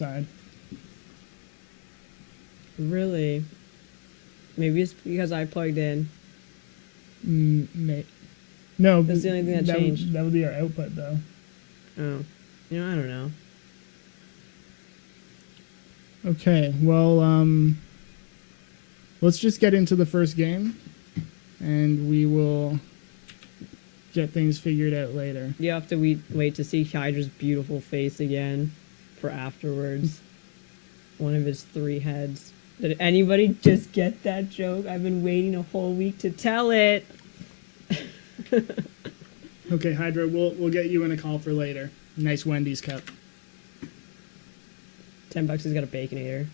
side. Really? Maybe it's because I plugged in. No, That's the only thing that changed. That would be our output, though. Oh. You know, I don't know. Okay, well, let's just get into the first game, and we will get things figured out later. You have to wait to see Hydra's beautiful face again for afterwards. One of his 3 heads. Did anybody just get that joke? I've been waiting a whole week to tell it. Okay, Hydra, we'll get you in a call for later. Nice Wendy's cup. $10 has got a Baconator.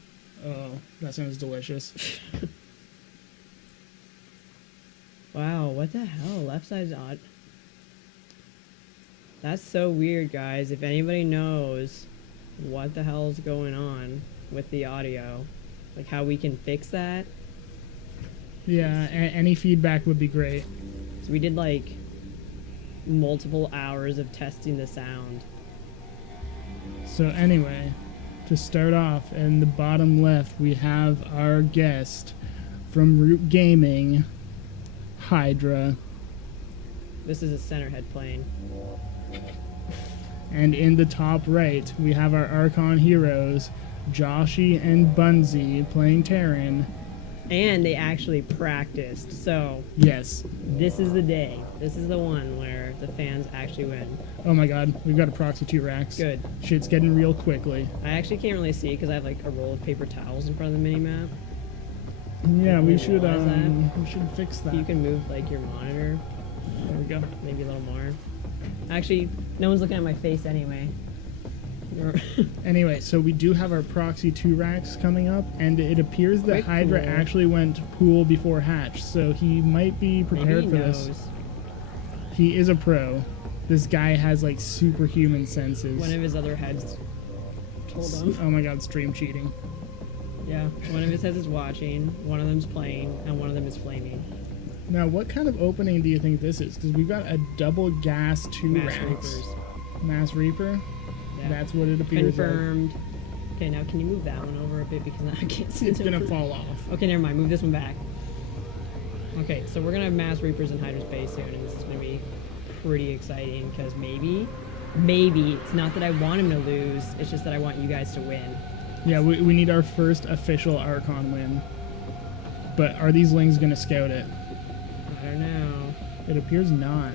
Oh, that sounds delicious. Wow, what the hell? Left side's odd. That's so weird, guys. If anybody knows what the hell's going on with the audio, like how we can fix that. Yeah, any feedback would be great. So we did like multiple hours of testing the sound. So anyway, to start off, in the bottom left, we have our guest from Root Gaming, Hydra. This is a center head plane. And in the top right, we have our Archon heroes, Joshy and Bunzi, playing Terran. And they actually practiced. So Yes. this is the day. This is the one where the fans actually win. Oh my god, we've got a proxy 2 racks. Good. Shit's getting real quickly. I actually can't really see because I have like a roll of paper towels in front of the mini-map. Yeah, we should Realize we should fix that. You can move like your monitor, There we go. maybe a little more. Actually, no one's looking at my face anyway. Anyway, so we do have our proxy 2 racks coming up, and it appears that Quite Hydra cool. actually went pool before hatch, so he might be prepared Maybe for he this. knows. He is a pro. This guy has like superhuman senses. One of his other heads told him. Oh my god, stream cheating. Yeah, one of his heads is watching, one of them's playing, and one of them is flaming. Now, what kind of opening do you think this is? Because we've got a double gas 2 Mass racks. Reapers. Mass Reaper? Yeah. That's what it appears Confirmed. Okay, now can you move that one over a bit because now I can't see like. It's the gonna number. fall off. Okay, never mind. Move this one back. Okay, so we're gonna have Mass Reapers in Hydra's base soon, and this is gonna be pretty exciting because maybe it's not that I want him to lose. It's just that I want you guys to win. Yeah, we need our first official Archon win. But are these lings gonna scout it? I don't know. It appears not.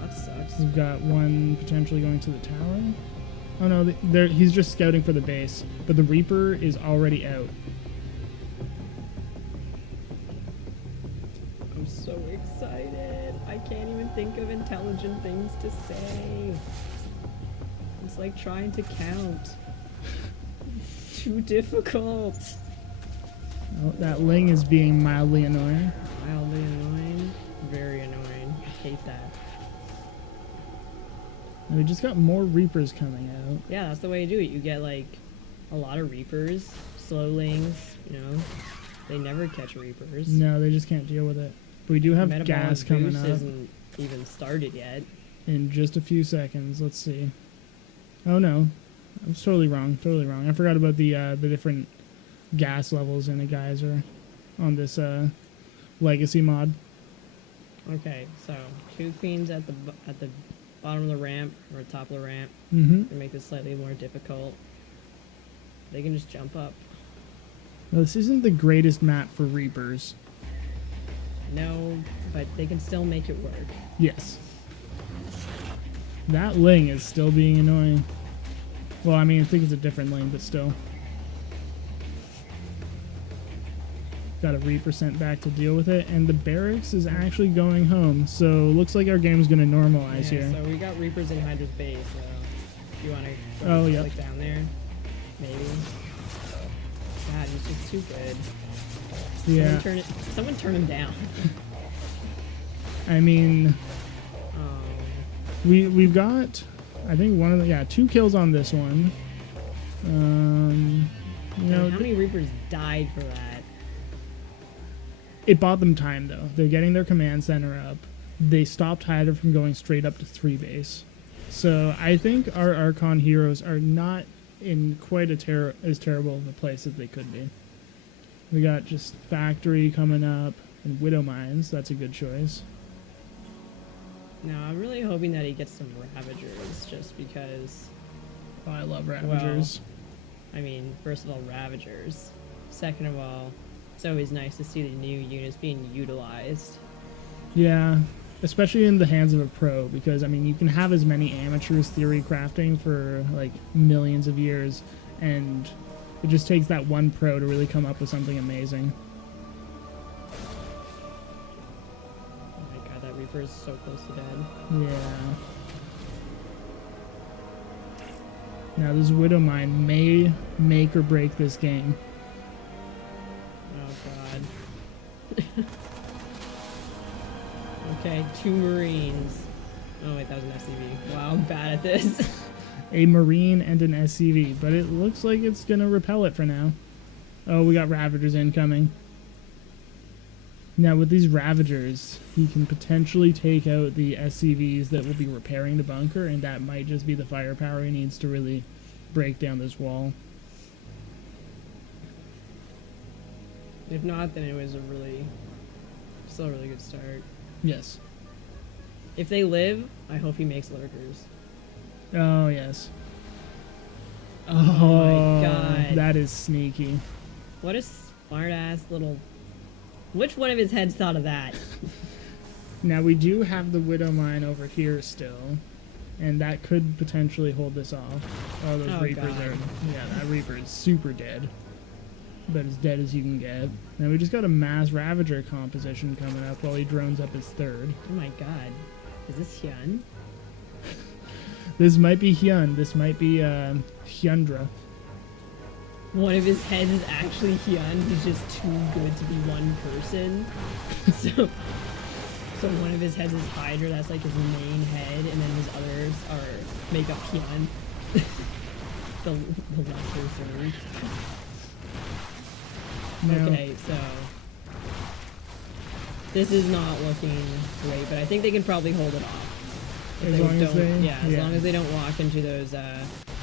That sucks. We've got one potentially going to the tower. Oh no, he's just scouting for the base. But the Reaper is already out. I'm so excited. I can't even think of intelligent things to say. It's like trying to count. Too difficult. Oh, that ling is being mildly annoying. Mildly annoying. Very annoying. I hate that. And we just got more Reapers coming out. Yeah, that's the way you do it. You get like a lot of Reapers, slowlings, you know. They never catch Reapers. No, they just can't deal with it. But we do have Metabolic gas coming boost up isn't even started yet. in just a few seconds. Let's see. Oh no, I was totally wrong. Totally wrong. I forgot about the different gas levels in the geyser on this legacy mod. Okay, so 2 queens at the bottom of the ramp or top of the ramp Mm-hmm. to make this slightly more difficult. They can just jump up. Now, this isn't the greatest map for Reapers. No, but they can still make it work. Yes. That ling is still being annoying. Well, I mean, I think it's a different ling, but still. Got a Reaper sent back to deal with it, and the barracks is actually going home, so looks like our game's going to normalize Yeah, here. so we got Reapers in Hydra's base, so if you want to Oh, yeah. click down there, maybe. God, he's just too good. Yeah, Someone turn him down. I mean, Oh. we've got, I think 2 kills on this one. You know, How many Reapers died for that? it bought them time though. They're getting their command center up. They stopped Hydra from going straight up to 3 base. So I think our Archon heroes are not in quite as terrible of a place as they could be. We got just Factory coming up and Widow Mines. That's a good choice. No, I'm really hoping that he gets some Ravagers, just because. Oh, I love Ravagers. I mean, first of all, Ravagers. Second of all, it's always nice to see the new units being utilized. Yeah, especially in the hands of a pro, because I mean, you can have as many amateurs theory crafting for like millions of years, and it just takes that one pro to really come up with something amazing. Oh my god, that Reaper is so close to dead. Yeah. Now this Widow Mine may make or break this game. Oh god. Okay, 2 Marines. Oh wait, that was an SCV. Wow, I'm bad at this. A Marine and an SCV, but it looks like it's gonna repel it for now. Oh, we got Ravagers incoming. Now with these Ravagers, he can potentially take out the SCVs that will be repairing the bunker, and that might just be the firepower he needs to really break down this wall. If not, then it was still a really good start. Yes. If they live, I hope he makes lurkers. Oh, yes. Oh, my god. That is sneaky. What a smart ass little. Which one of his heads thought of that? Now we do have the Widow Mine over here still, and that could potentially hold this off. Oh, those Reapers god. are... Yeah, that Reaper is super dead. About as dead as you can get. Now we just got a mass Ravager composition coming up while he drones up his third. Oh my god. Is this Hyun? This might be Hyun. This might be Hyundra. One of his heads is actually Hyun. He's just too good to be one person. So one of his heads is Hydra. That's like his main head, and then his others are make up Hyun. the lesser third. Now, Okay, so this is not looking great, but I think they can probably hold it off. If as long as they... Yeah, as long as they don't walk into those, I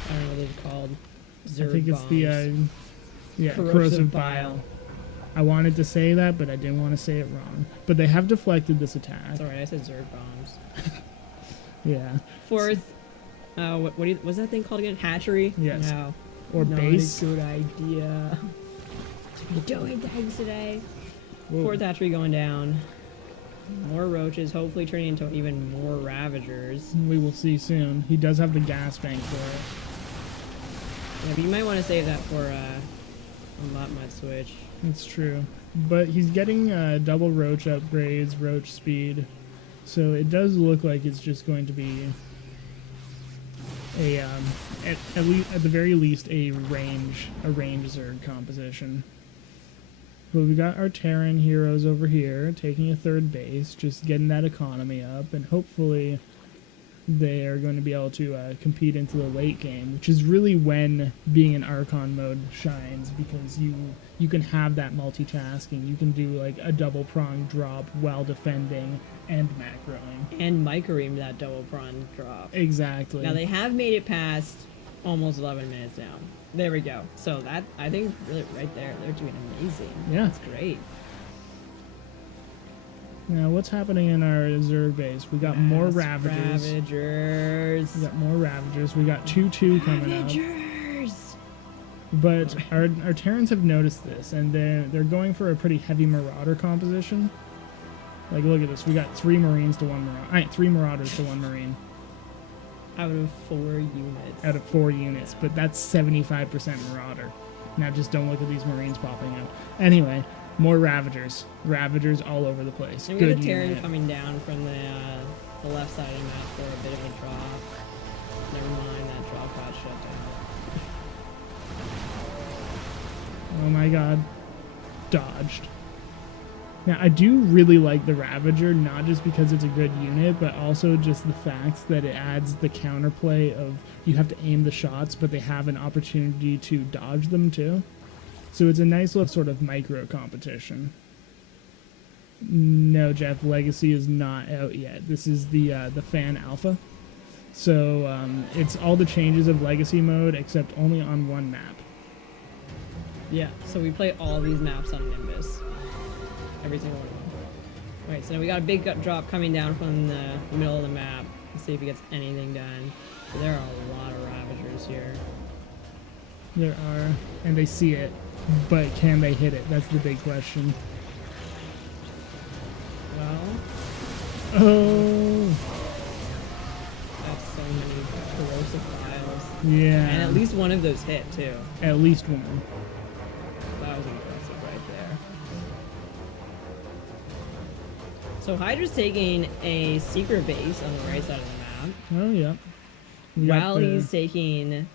don't know what they're called. Zerg I think it's bombs. the, corrosive bile. I wanted to say that, but I didn't want to say it wrong. But they have deflected this attack. It's alright, I said Zerg bombs. Yeah. Fourth, what's that thing called again? Hatchery? Yes. No. Or Not base. a good idea. To be doing things today. Whoa. Fourth hatchery going down. More roaches, hopefully turning into even more Ravagers. We will see soon. He does have the gas bank for it. Yeah, but you might want to save that for a lot mud switch. That's true. But he's getting double roach upgrades, roach speed. So it does look like it's just going to be a at the very least a range Zerg composition. But we got our Terran heroes over here taking a third base, just getting that economy up, and hopefully they are going to be able to compete into the late game, which is really when being in Archon mode shines, because you can have that multitasking. You can do like a double prong drop while defending and macroing. And microream that double prawn drop. Exactly. Now they have made it past almost 11 minutes now. There we go. So that, I think, really right there, they're doing amazing. Yeah. That's great. Now, what's happening in our Zerg base? We got more Ravagers. Ravagers. We got more Ravagers. We got 2-2 coming up. Ravagers! But our Terrans have noticed this, and they're going for a pretty heavy Marauder composition. Like, look at this. We got 3 Marines to 1 Marauder. 3 Marauders to 1 Marine. Out of 4 units. Out of 4 units, but that's 75% Marauder. Now just don't look at these Marines popping out. Anyway, more Ravagers. Ravagers all over the place. And we Good got a Terran unit. coming down from the left side of the map for a bit of a drop. Never mind, that drop got shut down. Oh my god. Dodged. Now, I do really like the Ravager, not just because it's a good unit, but also just the fact that it adds the counterplay of you have to aim the shots, but they have an opportunity to dodge them too. So it's a nice little sort of micro competition. No, Jeff, Legacy is not out yet. This is the fan alpha. So it's all the changes of Legacy mode, except only on one map. Yeah, so we play all these maps on Nimbus. Every single one of them. Alright, so now we got a big gut drop coming down from the middle of the map. Let's see if he gets anything done. So there are a lot of Ravagers here. There are, and they see it, but can they hit it? That's the big question. Well, Oh, that's so many corrosive files. yeah. And at least one of those hit, too. At least one. That was impressive right there. So Hydra's taking a secret base on the right side of the map, Oh, yeah. We got while the- he's taking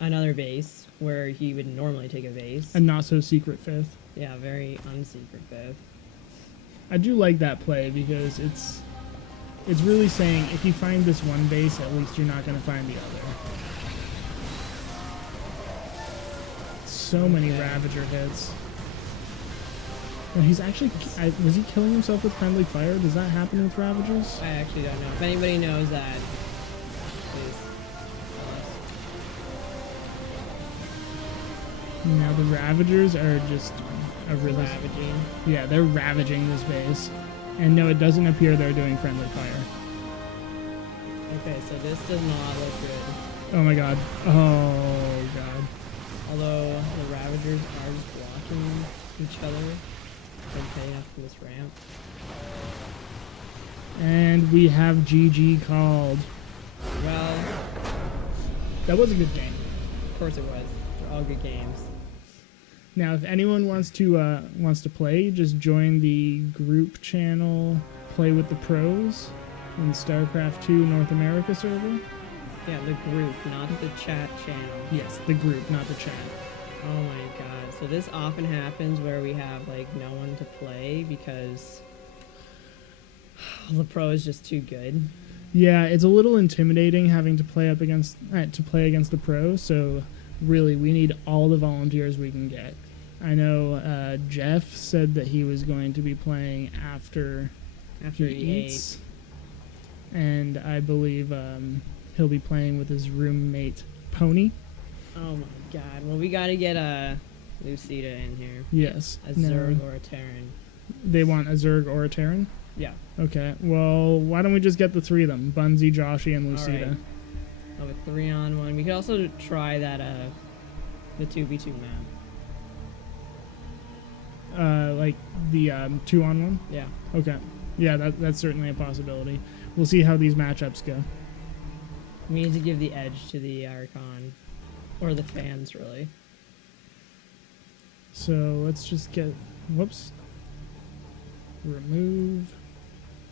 another base where he would normally take a base. a not so secret fifth. Yeah, very unsecret fifth. I do like that play because it's really saying if you find this one base, at least you're not going to find the other. So many Okay. Ravager hits. And he's actually, was he killing himself with friendly fire? Does that happen with Ravagers? I actually don't know. If anybody knows that, please tell us. Now the Ravagers are just a really, Ravaging. yeah, they're ravaging this base. And no, it doesn't appear they're doing friendly fire. Okay, so this does not look good. Oh my god. Oh god. Although the Ravagers are just blocking each other from heading up to this ramp. And we have GG called. Well, That was a good game. of course it was. They're all good games. Now, if anyone wants to play, just join the group channel Play with the Pros in StarCraft 2 North America server. Yeah, the group, not the chat channel. Yes, the group, not the chat. Oh my god. So this often happens where we have like no one to play because the pro is just too good. Yeah, it's a little intimidating having to play against the pros. So really, we need all the volunteers we can get. I know Jeff said that he was going to be playing after After he he eats, and I believe he'll be playing with his roommate Pony. Oh my god. Well, we gotta get a Lucida in here. Yes. A No, Zerg or a Terran. they want a Zerg or a Terran. Yeah. Okay. Well, why don't we just get the three of them? Bunzi, Joshy, and Lucida. Alright. Oh, a 3-on-1. We could also try that the 2v2 map. Like the 2-on-1. Yeah. Okay. Yeah, that's certainly a possibility. We'll see how these matchups go. We need to give the edge to the Archon. Or the fans, really. So let's just get. Whoops. Remove.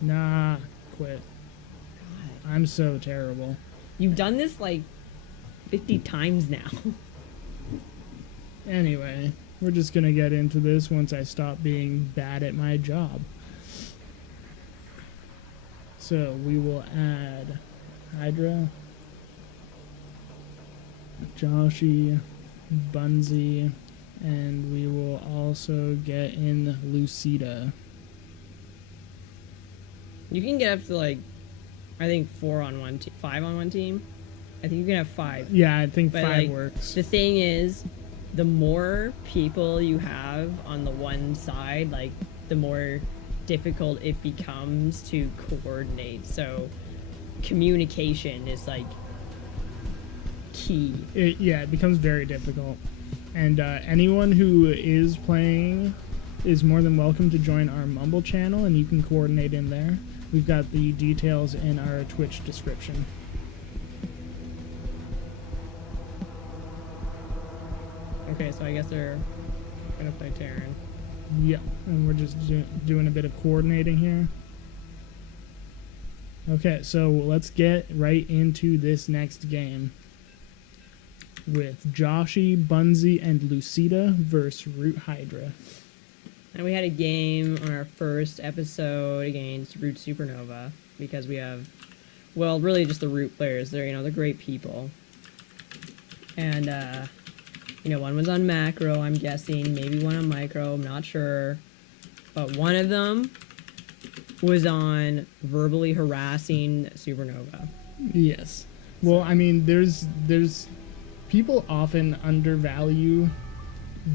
Nah. Quit. God. I'm so terrible. You've done this like 50 times now. Anyway, we're just gonna get into this once I stop being bad at my job. So we will add Hydra, Joshy, Bunzi, and we will also get in Lucida. You can get up to like, I think 4-on-1, 5-on-1 team. I think you can have 5. Yeah, I think But, 5 like, works. The thing is, the more people you have on the one side, like, the more difficult it becomes to coordinate. So, communication is, like, key. It becomes very difficult. And anyone who is playing is more than welcome to join our Mumble channel, and you can coordinate in there. We've got the details in our Twitch description. Okay, so I guess they're gonna play Terran. Yep, and we're just doing a bit of coordinating here. Okay, so let's get right into this next game with Joshy, Bunzi, and Lucida versus Root Hydra. And we had a game on our first episode against Root Supernova because we have, well, really just the Root players. They're great people. And one was on macro, I'm guessing, maybe one on micro, I'm not sure. But one of them was on verbally harassing Supernova. Yes. Well, I mean, there's people often undervalue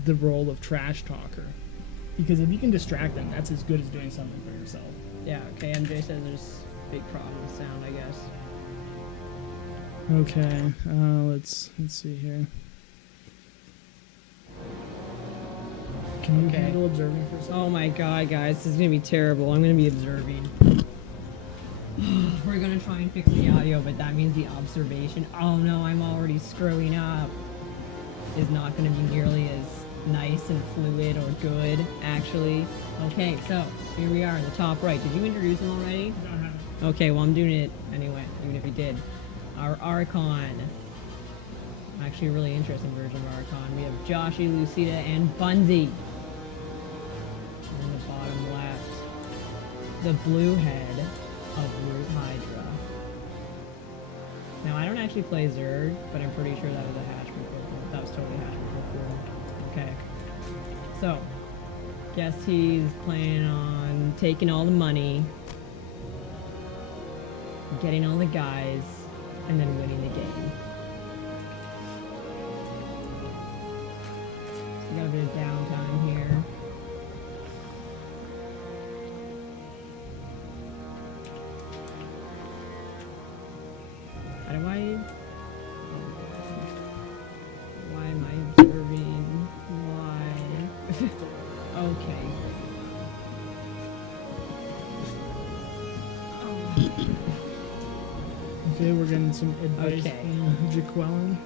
the role of trash talker, because if you can distract them, that's as good as doing something for yourself. Yeah, okay, MJ says there's a big problem with sound, I guess. Okay, let's see here. Can you Okay. handle observing for a second? Oh my god, guys, this is gonna be terrible. I'm gonna be observing. We're gonna try and fix the audio, but that means the observation. Oh no, I'm already screwing up. Is not gonna be nearly as nice and fluid or good, actually. Okay, so here we are in the top right. Did you introduce him already? No, I haven't. Okay, well, I'm doing it anyway, even if you did. Our Archon. Actually, a really interesting version of Archon. We have Joshy, Lucida, and Bunzi. On the bottom left, the blue head of Root Hydra. Now, I don't actually play Zerg, but I'm pretty sure that was a hatch before. That was totally hatch before. Okay. So, guess he's planning on taking all the money, getting all the guys, and then winning the game. We got a bit of downtime here. How do I... Why am I observing? Why? Okay. Okay, we're getting some advice Okay. from Jaqueline.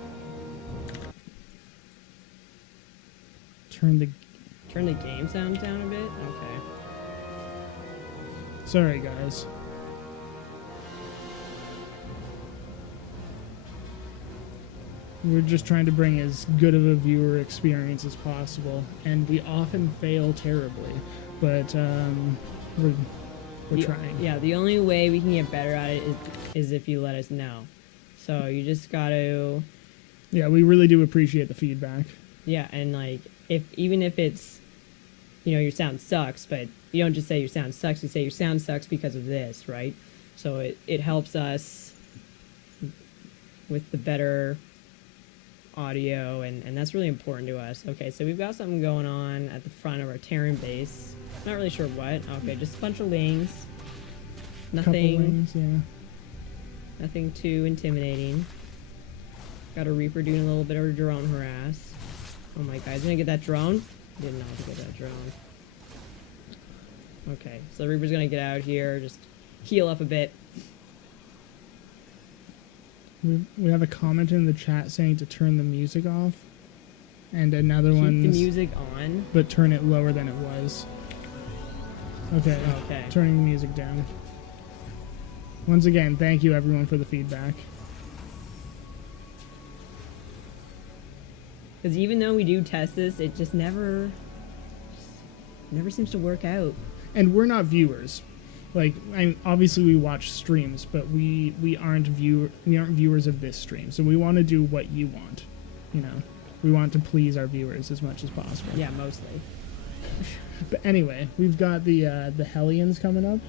Turn the... Turn the game sound down a bit? Okay. Sorry, guys. We're just trying to bring as good of a viewer experience as possible, and we often fail terribly, but we're trying. Yeah, the only way we can get better at it is if you let us know. So you just gotta... Yeah, we really do appreciate the feedback. Yeah, and like, even if it's, you know, your sound sucks, but you don't just say your sound sucks, you say your sound sucks because of this, right? So it helps us with the better audio, and that's really important to us. Okay, so we've got something going on at the front of our Terran base. Not really sure what. Okay, just a bunch of wings. Couple Nothing, wings, yeah. nothing too intimidating. Got a Reaper doing a little bit of a drone harass. Oh my god, he's gonna get that drone? Didn't know to get that drone. Okay, so the Reaper's gonna get out here, just heal up a bit. We have a comment in the chat saying to turn the music off, and another Keep one, the music on. but turn it lower than it was. Okay, Okay. turning the music down. Once again, thank you everyone for the feedback. Because even though we do test this, it just never seems to work out. And we're not viewers. Like, obviously we watch streams, but we aren't viewers of this stream. So we want to do what you want. You know, we want to please our viewers as much as possible. Yeah, mostly. But anyway, we've got the Hellions coming up.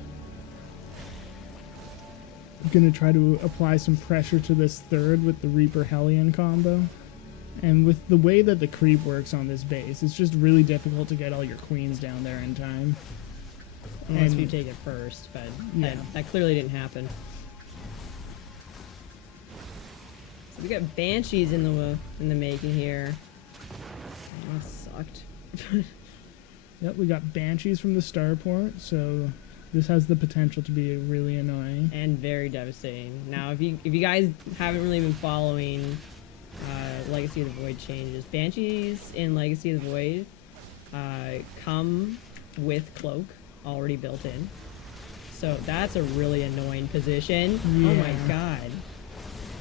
I'm gonna try to apply some pressure to this third with the Reaper Hellion combo. And with the way that the creep works on this base, it's just really difficult to get all your queens down there in time. Unless And- you take it first, but Yeah. that clearly didn't happen. So we got Banshees in the making here. That sucked. Yep, we got Banshees from the starport, so this has the potential to be really annoying. And very devastating. Now, if you guys haven't really been following Legacy of the Void changes, Banshees in Legacy of the Void come with Cloak already built in. So that's a really annoying position. Oh my Yeah. god.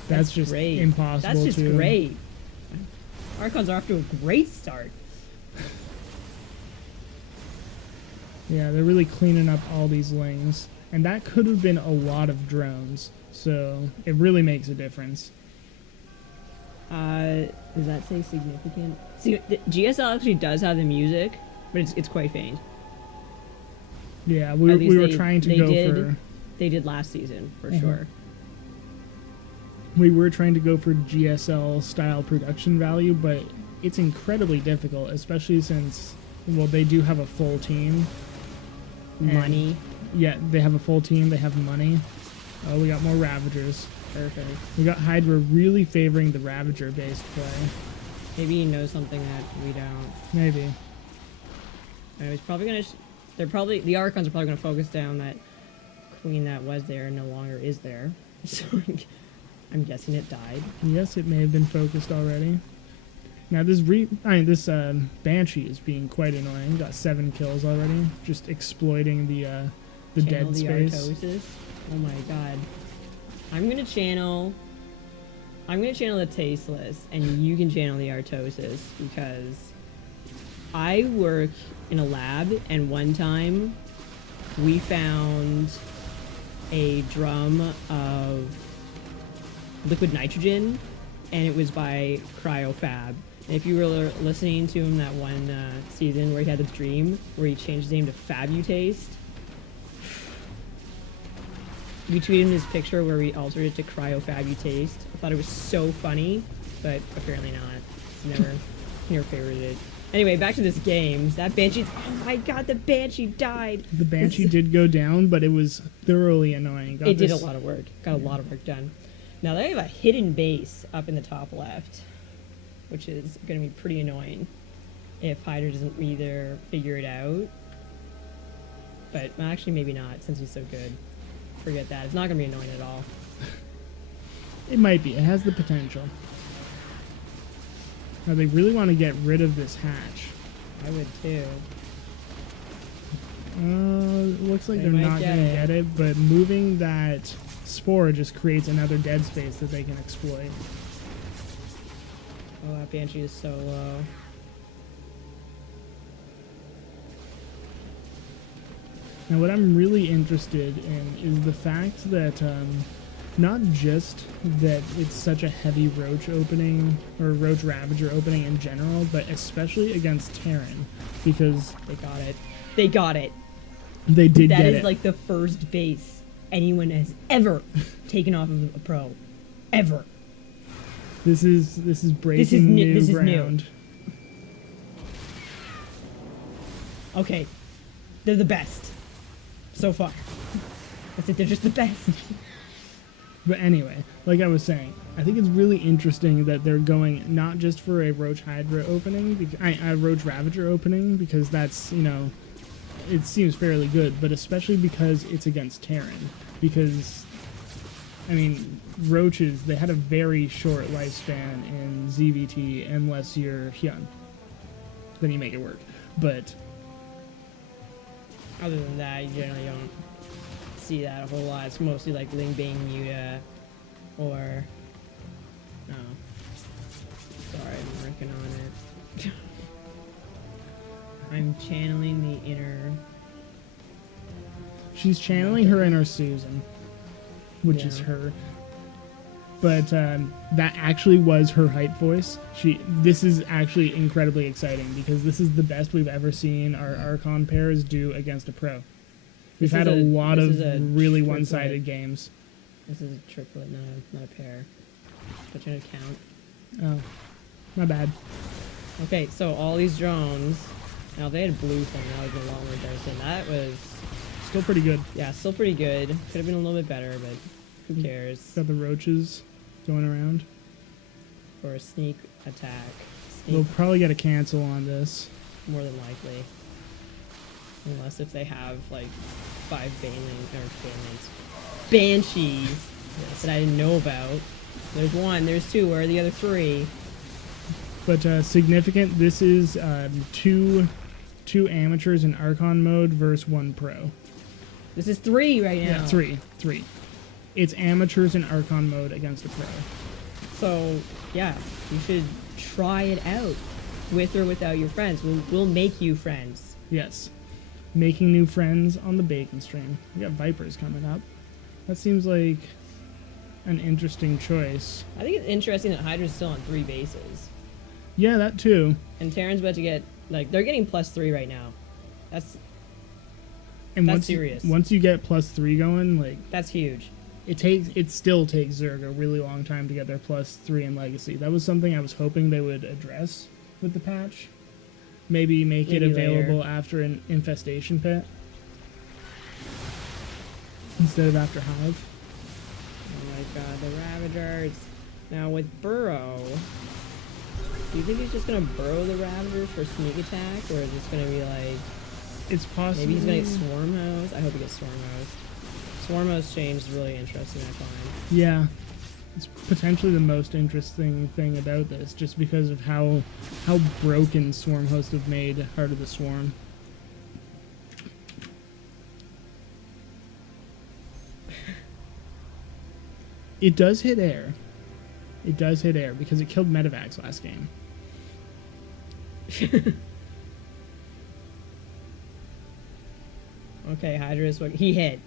That's just great. impossible That's just to... great. Archons are off to a great start. Yeah, they're really cleaning up all these lings. And that could have been a lot of drones, so it really makes a difference. Does that say significant? See, the GSL actually does have the music, but it's quite faint. Yeah, At we least were they- trying to they go did. for... They did last season, for Mhm. sure. we were trying to go for GSL style production value, but it's incredibly difficult, especially since, well, they do have a full team. Money. Yeah, they have a full team. They have money. Oh, we got more Ravagers. Perfect. We got Hydra really favoring the Ravager-based play. Maybe he knows something that we don't. Maybe. He's probably gonna. They're probably the Archons are probably gonna focus down that queen that was there and no longer is there. So I'm guessing it died. Yes, it may have been focused already. Now this Banshee is being quite annoying. Got 7 kills already, just exploiting the Channel dead the space. Artosis. Oh my god. I'm gonna channel the Tasteless, and you can channel the Artosis, because I work in a lab, and one time we found a drum of liquid nitrogen, and it was by CryoFab. And if you were listening to him that one season where he had the dream where he changed his name to Fabutaste, we tweeted him his picture where we altered it to CryoFabutaste. I thought it was so funny, but apparently not. Never favorited it. Anyway, back to this game. That Banshee. Oh my god, the Banshee died. The Banshee did go down, but it was thoroughly annoying. It did a lot of work. Got a lot of work done. Now they have a hidden base up in the top left, which is going to be pretty annoying if Hydra doesn't either figure it out. But actually, maybe not, since he's so good. Forget that. It's not going to be annoying at all. It might be. It has the potential. Now they really want to get rid of this hatch. I would too. Looks like They they're might not get going to it. get it, but moving that spore just creates another dead space that they can exploit. Oh, that Banshee is so low. Now what I'm really interested in is the fact that not just that it's such a heavy Roach opening, or Roach Ravager opening in general, but especially against Terran, because They got it. They got it. they did That get is it. like the first base anyone has ever taken off of a pro. Ever. This is breaking new- new this is new. ground. Okay. They're the best. So far. That's it, they're just the best. But anyway, like I was saying, I think it's really interesting that they're going not just for a Roach Hydra opening, a Roach Ravager opening, because that's, you know, it seems fairly good, but especially because it's against Terran. Because, I mean, Roaches, they had a very short lifespan in ZVT unless you're Hyun. Then you make it work. But Other than that, you generally don't see that a whole lot. It's mostly like Ling Bang Yuta or... No. Sorry, I'm working on it. I'm channeling the inner... she's channeling her inner Susan, which is Yeah. her. But that actually was her hype voice. This is actually incredibly exciting because this is the best we've ever seen our Archon pairs do against a pro. We've This is had a lot this of is a really triplet. one-sided games. This is a triplet, not a pair. Put you in account. Oh, my bad. Okay, so all these drones... Now, if they had a blue thing, that would have been a lot more interesting. That was... Still pretty good. Yeah, still pretty good. Could have been a little bit better, but who cares? Got the roaches going around. For a sneak attack. We'll Sneak, probably get a cancel on this. more than likely. Unless if they have, like, 5 Banshees that I didn't know about. There's 1, there's 2, where are the other 3? But significant, this is two amateurs in Archon mode versus 1 pro. This is 3 right now. Yeah, three. It's amateurs in Archon mode against a pro. So, yeah, you should try it out. With or without your friends. We'll make you friends. Yes. Making new friends on the bacon stream. We got Vipers coming up. That seems like an interesting choice. I think it's interesting that Hydra's still on 3 bases. Yeah, that too. And Terran's about to get, like, they're getting +3 right now. And That's once serious. once you get +3 going, like, That's huge. it still takes Zerg a really long time to get their +3 in Legacy. That was something I was hoping they would address with the patch. Maybe make it Maybe available later. after an infestation pit instead of after Hive. Oh my god, the Ravagers. Now with Burrow, do you think he's just gonna burrow the Ravagers for sneak attack, or is it gonna be like It's possible. maybe he's gonna get Swarm Host? I hope he gets Swarm Host. Swarm Host change is really interesting, I find. Yeah, it's potentially the most interesting thing about this, just because of how broken Swarm Host have made Heart of the Swarm. It does hit air. It does hit air because it killed Medivacs last game. Okay, Hydra is what he hit.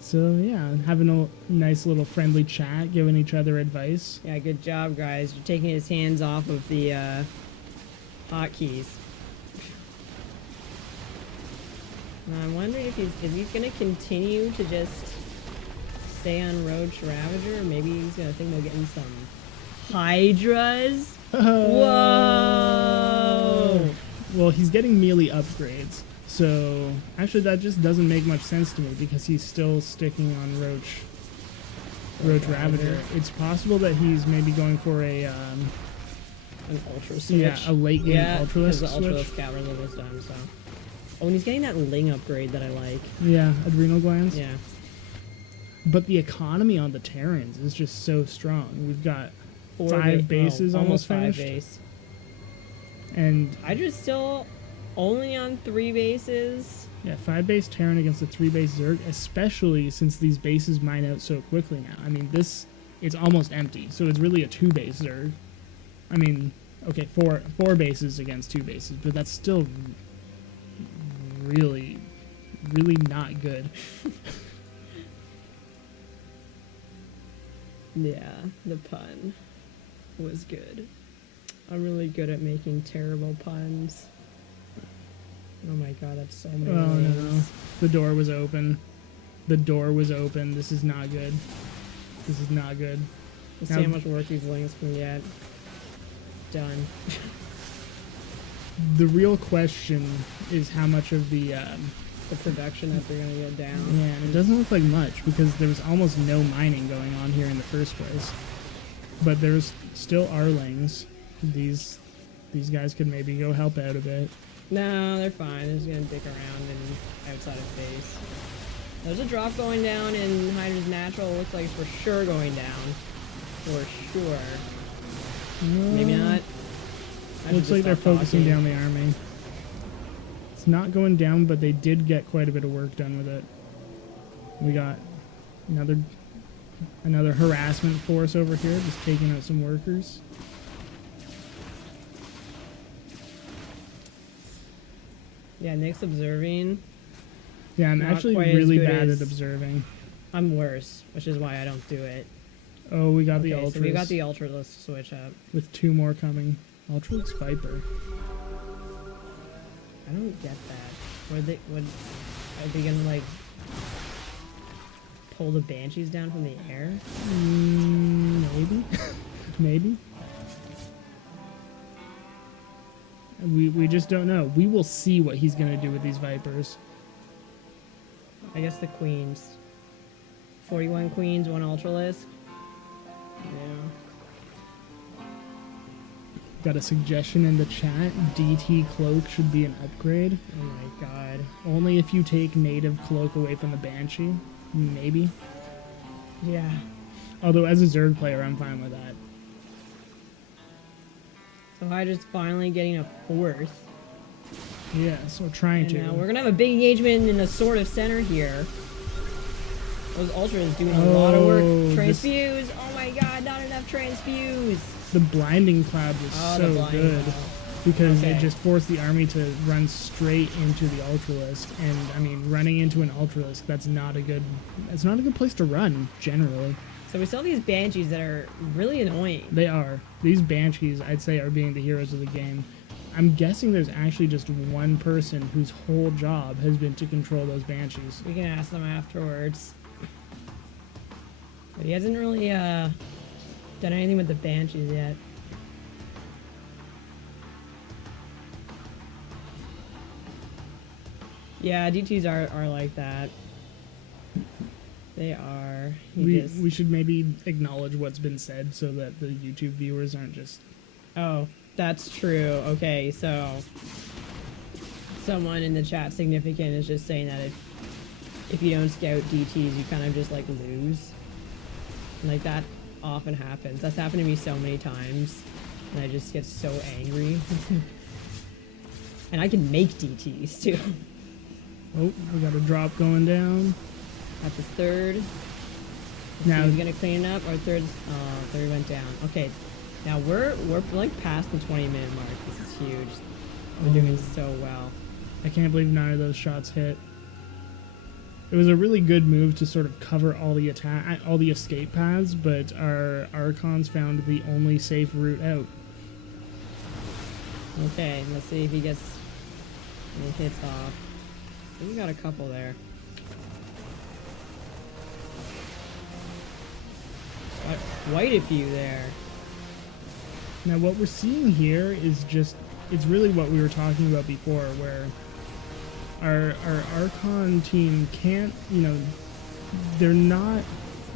So yeah, having a nice little friendly chat, giving each other advice. Yeah, good job, guys. You're taking his hands off of the hotkeys. I'm wondering if he's gonna continue to just stay on Roach Ravager, or maybe he's gonna think about getting some Hydras. Whoa! Well, he's getting melee upgrades, so actually that just doesn't make much sense to me because he's still sticking on Roach Ravager. It's possible that he's maybe going for An Ultra switch. yeah, a late game because Ultralisk the switch. Ultralisk Cavern was done, so. Oh, and he's getting that Ling upgrade that I like. Yeah, adrenal glands. Yeah. But the economy on the Terrans is just so strong. We've got 5 bases almost five finished. base. And Hydra's still only on 3 bases. yeah, 5 base Terran against a 3 base Zerg, especially since these bases mine out so quickly now. I mean, it's almost empty, so it's really a 2 base Zerg. I mean, okay, 4 bases against 2 bases, but that's still really, really not good. Yeah, the pun was good. I'm really good at making terrible puns. Oh my god, that's so many Oh no, names. the door was open. The door was open. This is not good. This is not good. Let's see how much work these links can get done. The real question is how much of the The production that they're gonna get down. yeah, and it doesn't look like much because there was almost no mining going on here in the first place. But there's still Arlings. These guys could maybe go help out a bit. No, they're fine. They're just gonna dick around and outside of base. There's a drop going down in Hydra's natural. It looks like it's for sure going down. For sure. Maybe not. I should Looks just like they're stop focusing talking. down the army. It's not going down, but they did get quite a bit of work done with it. We got another harassment force over here, just taking out some workers. Yeah, Nick's observing. Yeah, I'm Not actually quite as really good bad as- at observing. I'm worse, which is why I don't do it. Oh, we got the Okay, Ultras so we got the Ultralisk switch up. with 2 more coming. Ultralisk Viper. I don't get that. Are they gonna like pull the Banshees down from the air? Maybe. Maybe. We just don't know. We will see what he's going to do with these Vipers. I guess the Queens. 41 Queens, 1 Ultralisk. Yeah. Got a suggestion in the chat. DT Cloak should be an upgrade. Oh my god. Only if you take native Cloak away from the Banshee. Maybe. Yeah. Although as a Zerg player, I'm fine with that. So Hydra's finally getting a 4th. Yeah, so we're trying And to. now we're gonna have a big engagement in the sort of center here. Those Ultras doing a lot of work. Oh, Transfuse! Oh my god, not enough transfuse! The Blinding Cloud was Oh, so the blind good. cloud. Because Okay. it just forced the army to run straight into the Ultralisk. And, I mean, running into an Ultralisk, that's not a good place to run, generally. So we saw these Banshees that are really annoying. They are. These Banshees, I'd say, are being the heroes of the game. I'm guessing there's actually just one person whose whole job has been to control those banshees. We can ask them afterwards. But he hasn't really done anything with the banshees yet. Yeah, DTs are like that. They are. We should maybe acknowledge what's been said so that the YouTube viewers aren't just... Oh, that's true. Okay, so someone in the chat significant is just saying that if you don't scout DTs, you kind of just like lose. Like that often happens. That's happened to me so many times, and I just get so angry. And I can make DTs too. Oh, we got a drop going down. At the third. Now we're gonna clean it up. Our third went down. Okay, now we're like past the 20-minute mark. This is huge. We're doing so well. I can't believe none of those shots hit. It was a really good move to sort of cover all the escape paths, but our Archons found the only safe route out. Okay, let's see if he gets any hits off. I think we got a couple there. Quite a few there. Now what we're seeing here is just, it's really what we were talking about before, where our Archon team can't, they're not,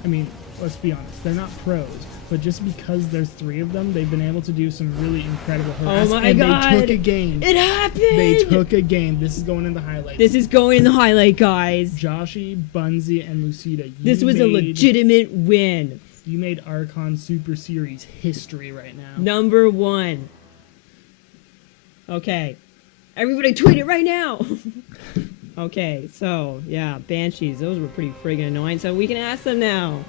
I mean, let's be honest, they're not pros, but just because there's 3 of them, they've been able to do some really incredible harass. Oh my and god! They took a game. It happened! They took a game. This is going in the highlights. This is going in the highlight, guys. Joshi, Bunzi, and Lucida. This was a legitimate win. You made Archon Super Series history right now. Number 1. Okay. Everybody tweet it right now! Okay, so, yeah, Banshees. Those were pretty friggin' annoying, so we can ask them now.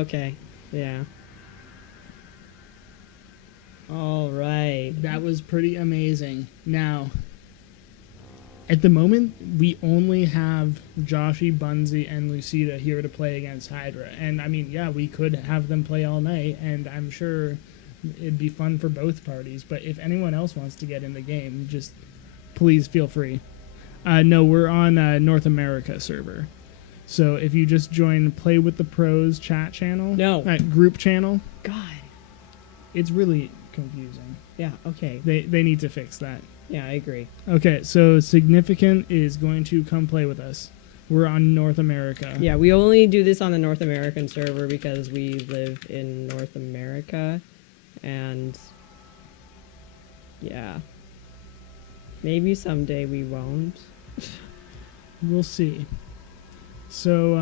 Okay. Yeah. All right. That was pretty amazing. Now, at the moment, we only have Joshi, Bunzi, and Lucida here to play against Hydra. And, I mean, yeah, we could have them play all night, and I'm sure it'd be fun for both parties. But if anyone else wants to get in the game, just please feel free. No, we're on North America server. So if you just join Play with the Pros chat channel, group channel, God, it's really confusing. Yeah, okay. They need to fix that. Yeah, I agree. Okay, so Significant is going to come play with us. We're on North America. Yeah, we only do this on the North American server because we live in North America. And yeah. Maybe someday we won't. We'll see. So,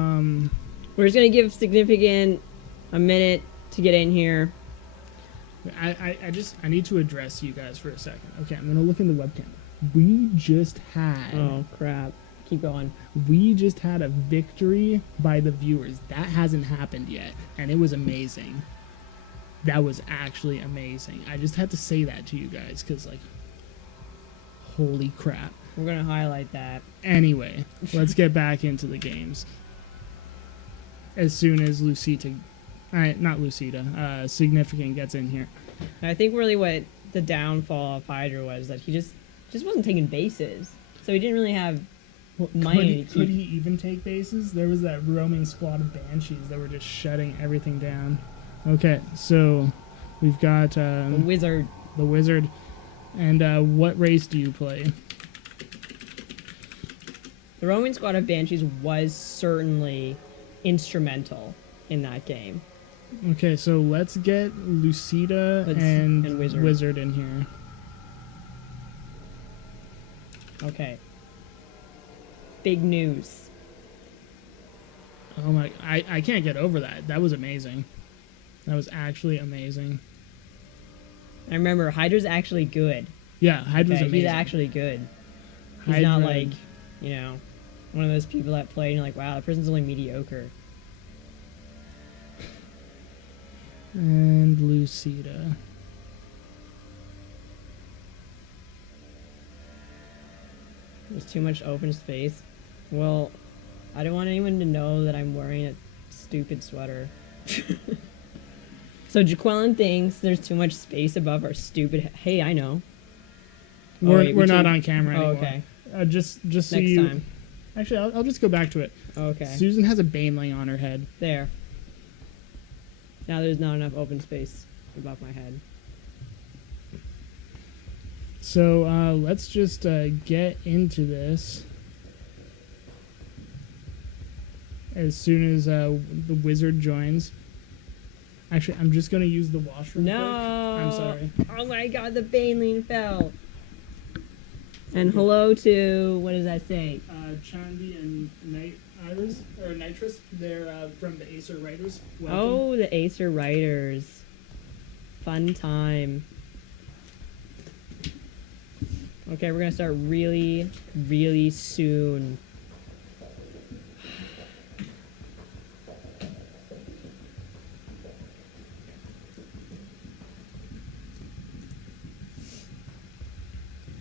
we're just gonna give Significant a minute to get in here. I need to address you guys for a second. Okay, I'm gonna look in the webcam. We just had... Oh, crap. Keep going. We just had a victory by the viewers. That hasn't happened yet, and it was amazing. That was actually amazing. I just had to say that to you guys, because, like, holy crap. We're gonna highlight that. Anyway, let's get back into the games. As soon as Significant gets in here. I think really what the downfall of Hydra was that he just wasn't taking bases. So he didn't really have money to keep. Could he even take bases? There was that roaming squad of Banshees that were just shutting everything down. Okay, so we've got... the Wizard. The Wizard. And what race do you play? The roaming squad of Banshees was certainly instrumental in that game. Okay, so let's get Lucida and Wizard in here. Okay. Big news. Oh my... I can't get over that. That was amazing. That was actually amazing. I remember, Hydra's actually good. Yeah, Hydra's amazing. He's actually good. He's not like, one of those people that play and you're like, wow, that person's only mediocre. And Lucida. There's too much open space. Well, I don't want anyone to know that I'm wearing a stupid sweater. So Jaqueline thinks there's too much space above our stupid. Hey, I know. We're not on camera Oh, anymore. okay. Just so Next you. time. Actually, I'll just go back to it. Okay. Susan has a baneling on her head. There. Now there's not enough open space above my head. So let's just get into this as soon as the wizard joins. Actually, I'm just going to use the washroom No! quick. I'm sorry. Oh my god, the baneling fell. And hello to, what does that say? Chandi and Nitrous. They're from the Acer Writers. Welcome. Oh, the Acer Writers. Fun time. Okay, we're gonna start really, really soon.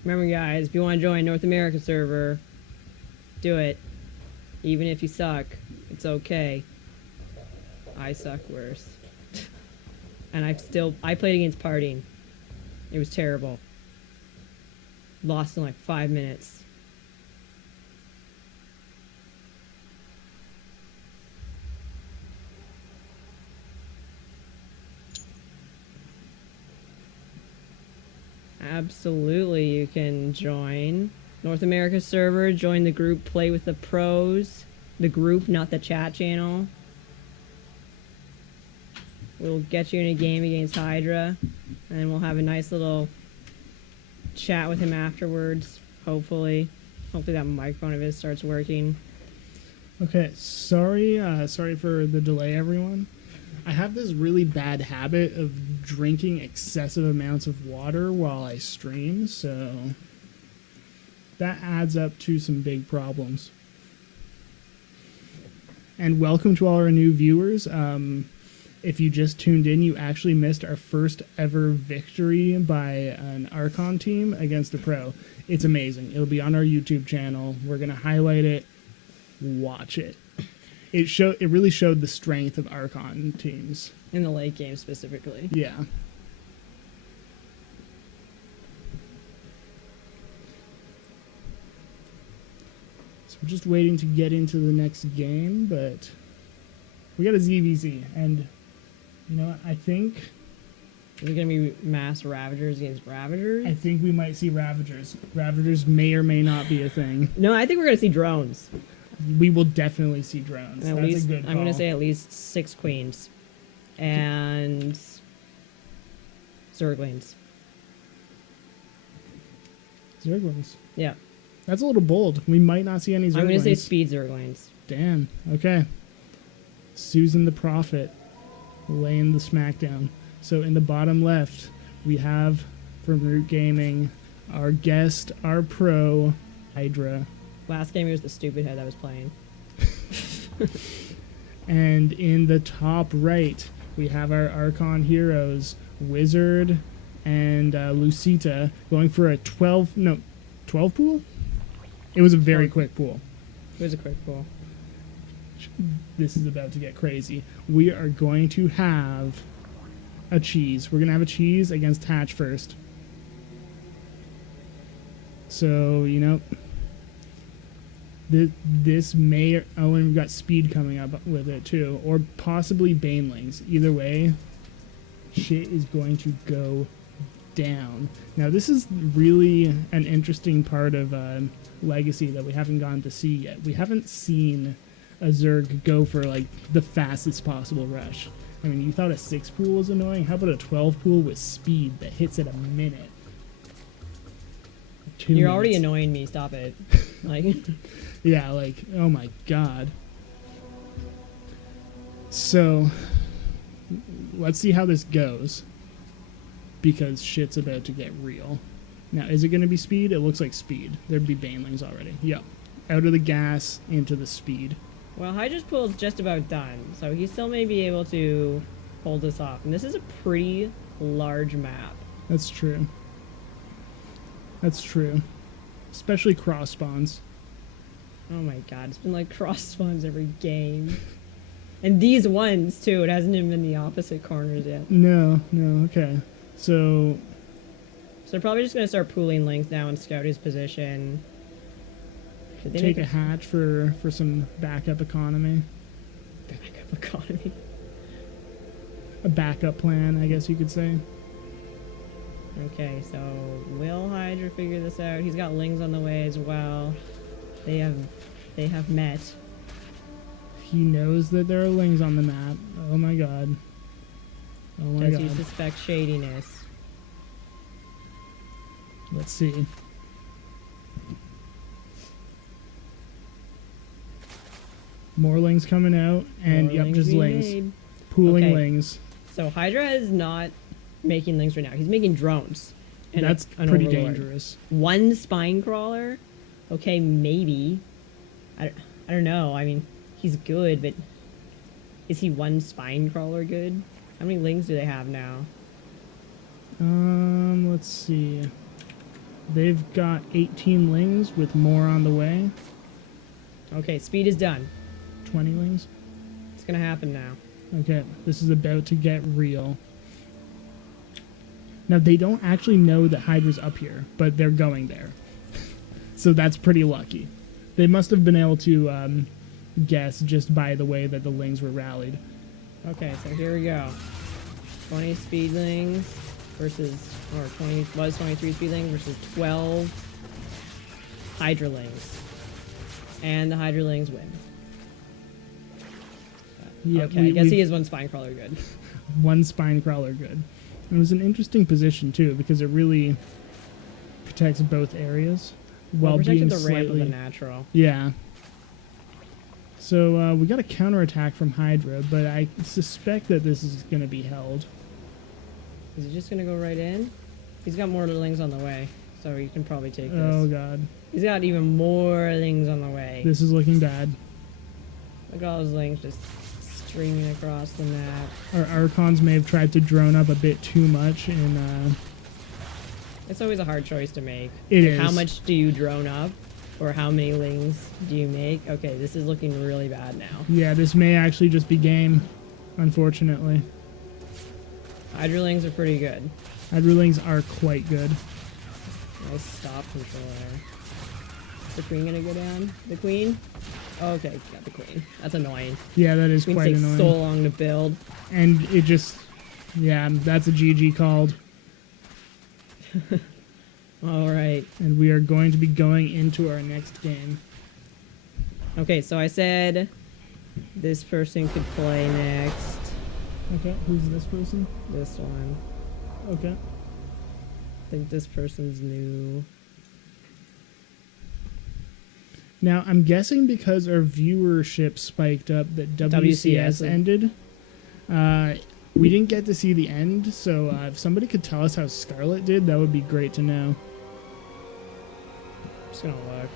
Remember, guys, if you want to join North America server, do it. Even if you suck, it's okay. I suck worse. And I played against Parting. It was terrible. Lost in like 5 minutes. Absolutely, you can join North America server, join the group, play with the pros. The group, not the chat channel. We'll get you in a game against Hydra, and then we'll have a nice little chat with him afterwards, hopefully. Hopefully that microphone of his starts working. Okay, sorry for the delay, everyone. I have this really bad habit of drinking excessive amounts of water while I stream, so that adds up to some big problems. And welcome to all our new viewers. If you just tuned in, you actually missed our first ever victory by an Archon team against a pro. It's amazing. It'll be on our YouTube channel. We're going to highlight it. Watch it. It really showed the strength of Archon teams. In the late game specifically. Yeah. So we're just waiting to get into the next game, but we got a ZVZ, and you know what? I think Is it going to be mass Ravagers against Ravagers? I think we might see Ravagers. Ravagers may or may not be a thing. No, I think we're going to see drones. We will definitely see drones. And at That's least, a good call. I'm going to say at least 6 queens. And Zerglings. Zerglings. Yeah. That's a little bold. We might not see any Zerglings. I'm going to say speed Zerglings. Damn. Okay. Susan the Prophet laying the smackdown. So in the bottom left, we have from Root Gaming our guest, our pro, Hydra. Last game it was the stupid head that was playing. And in the top right, we have our Archon heroes, Wizard and Lucita, going for a 12 pool? It was a very quick pool. It was a quick pull. This is about to get crazy. We are going to have a cheese. We're going to have a cheese against Hatch first. So, you know, this may... Oh, and we've got speed coming up with it, too. Or possibly Banelings. Either way, shit is going to go down. Now, this is really an interesting part of Legacy that we haven't gotten to see yet. We haven't seen a Zerg go for, like, the fastest possible rush. I mean, you thought a 6 pool was annoying? How about a 12 pool with speed that hits at a minute? You're already annoying me. Stop it. Like, yeah, like, oh my god. So, let's see how this goes. Because shit's about to get real. Now, is it going to be speed? It looks like speed. There'd be Banelings already. Yep. Out of the gas, into the speed. well, Hydra's pull's just about done, so he still may be able to hold this off. And this is a pretty large map. That's true. That's true. especially cross spawns. Oh my god, it's been like cross spawns every game. And these ones too, it hasn't even been the opposite corners yet. No, okay. So they're probably just gonna start pooling links now and scout his position. Did they take make a hatch for some backup economy. backup economy? A backup plan, I guess you could say. Okay, so will Hydra figure this out? He's got lings on the way as well. They have met. He knows that there are lings on the map. Oh my god. Oh my Does he god. suspect shadiness? Let's see. More lings coming out, and More yep, lings just being lings. made. Pooling Okay. lings. So Hydra is not making lings right now. He's making drones. And That's an pretty overlord. dangerous. One spine crawler? Okay, maybe. I don't know. I mean, he's good, but is he one spine crawler good? How many lings do they have now? Let's see. They've got 18 lings with more on the way. Okay, speed is done. 20 lings. It's gonna happen now. Okay, this is about to get real. Now, they don't actually know that Hydra's up here, but they're going there. So that's pretty lucky. They must have been able to guess just by the way that the lings were rallied. Okay, so here we go. 20 speedlings versus, or 23 speedlings versus 12 Hydralings. And the Hydralings win. Yeah, Okay, I guess he is one spine crawler good. One spine crawler good. It was an interesting position too, because it really protects both areas while being the ramp of slightly. the natural. Yeah. So we got a counterattack from Hydra, but I suspect that this is going to be held. Is he just gonna go right in? He's got more lings on the way, so you can probably take this. Oh god, He's got even more lings on the way. this is looking bad. Look at all those lings just streaming across the map. Our Archons may have tried to drone up a bit too much in It's always a hard choice to make. It Like, is. how much do you drone up? Or how many lings do you make? Okay, this is looking really bad now. Yeah, this may actually just be game, unfortunately. Hydrolings are pretty good. Hydrolings are quite good. Nice stop control there. Is the queen gonna go down? The queen? Oh, okay, got the queen. That's annoying. Yeah, that is Queens quite take annoying. so long to build. And it just, yeah, that's a GG called. All right. And we are going to be going into our next game. Okay, so I said this person could play next. Okay, who's this person? This one. Okay. I think this person's new. Now, I'm guessing because our viewership spiked up that WCS WCS ended, we didn't get to see the end, so if somebody could tell us how Scarlet did, that would be great to know. I'm just gonna look.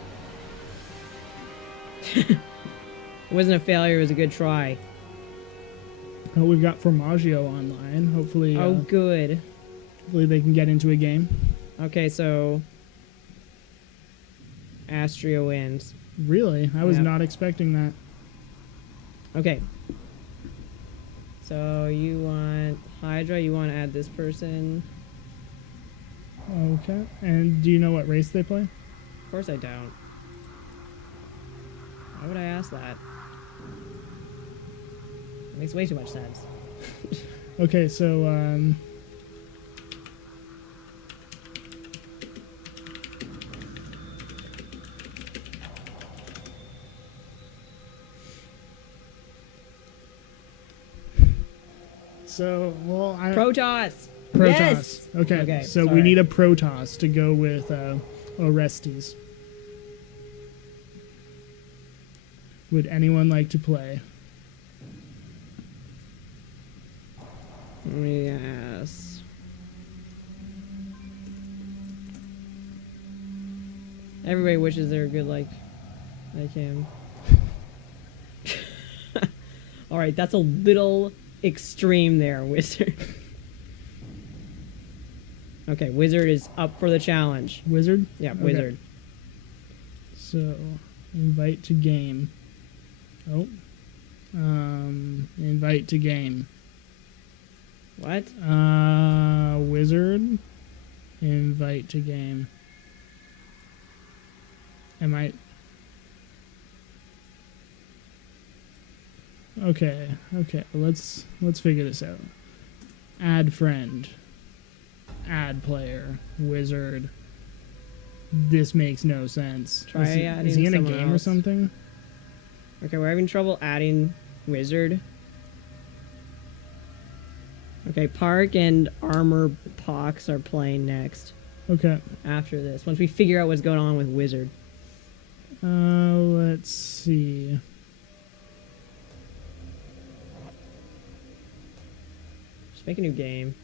It wasn't a failure, it was a good try. Oh, we've got Formaggio online. Hopefully, Oh, good. hopefully they can get into a game. Okay, so Astria wins. Really? I was Yep. not expecting that. Okay. So you want Hydra, you want to add this person? Okay. And do you know what race they play? Of course I don't. Why would I ask that? It makes way too much sense. Okay, so Protoss! Protoss. Yes! Okay, Okay, so we sorry. need a Protoss to go with Orestes. Would anyone like to play? Yes. Everybody wishes they were good like him. Alright, that's a little extreme there, Wizard. Okay, Wizard is up for the challenge. Wizard? Yeah, Okay. Wizard. So, invite to game. Oh. Invite to game. What? Wizard. Invite to game. Am I... Okay, let's figure this out. Add friend. Add player. Wizard. This makes no sense. Try adding is he in a someone game or else. something? Okay, we're having trouble adding wizard. Okay, Park and Armor Pox are playing next. Okay. After this, once we figure out what's going on with wizard. Let's see. Just make a new game.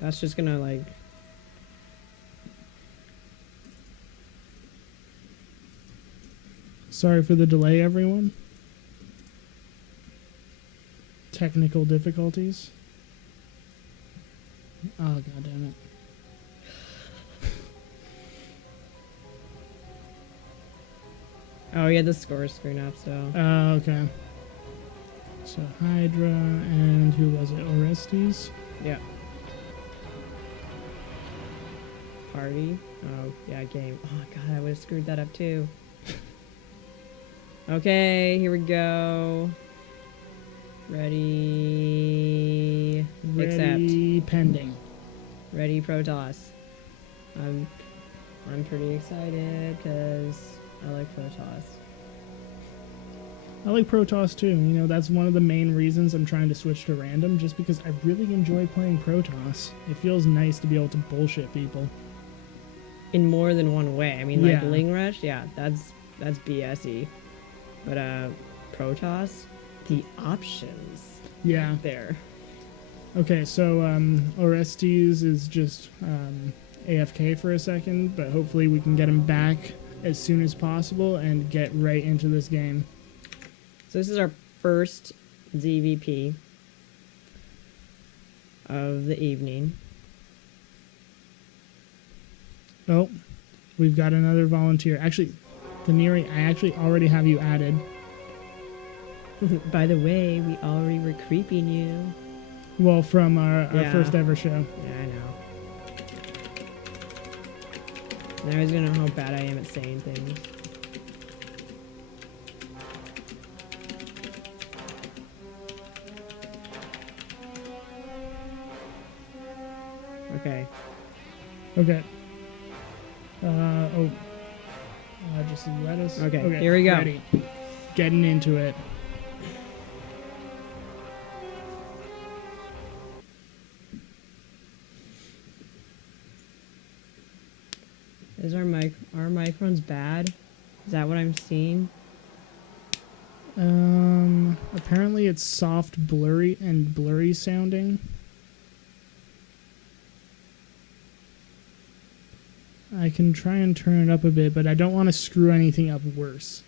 That's just gonna like... Sorry for the delay, everyone. Technical difficulties. Oh, god damn it. Oh, yeah, the score screen up, so... Okay. So, Hydra, and who was it? Orestes? Yeah. Party. Oh, yeah, game. Oh, God, I would have screwed that up, too. Okay, here we go. Ready. Ready, Accept. pending. Ready, Protoss. I'm pretty excited, because I like Protoss. I like Protoss too. You know, that's one of the main reasons I'm trying to switch to random, just because I really enjoy playing Protoss. It feels nice to be able to bullshit people. In more than one way. I mean, like, Yeah. Ling Rush, yeah, that's BS-y. But, Protoss, the options Yeah. there. Okay, so Orestes is just AFK for a second, but hopefully we can get him back as soon as possible and get right into this game. So this is our first ZVP of the evening. Oh, we've got another volunteer. Actually, Daniri, I actually already have you added. By the way, we already were creeping you. Well, from our Yeah. first ever show. Yeah, I know. Now he's gonna know how bad I am at saying things. Okay. Okay. Just let us. Okay, here we go. Ready. Getting into it. Is our microphones bad? Is that what I'm seeing? Apparently it's soft, blurry sounding. I can try and turn it up a bit, but I don't want to screw anything up worse.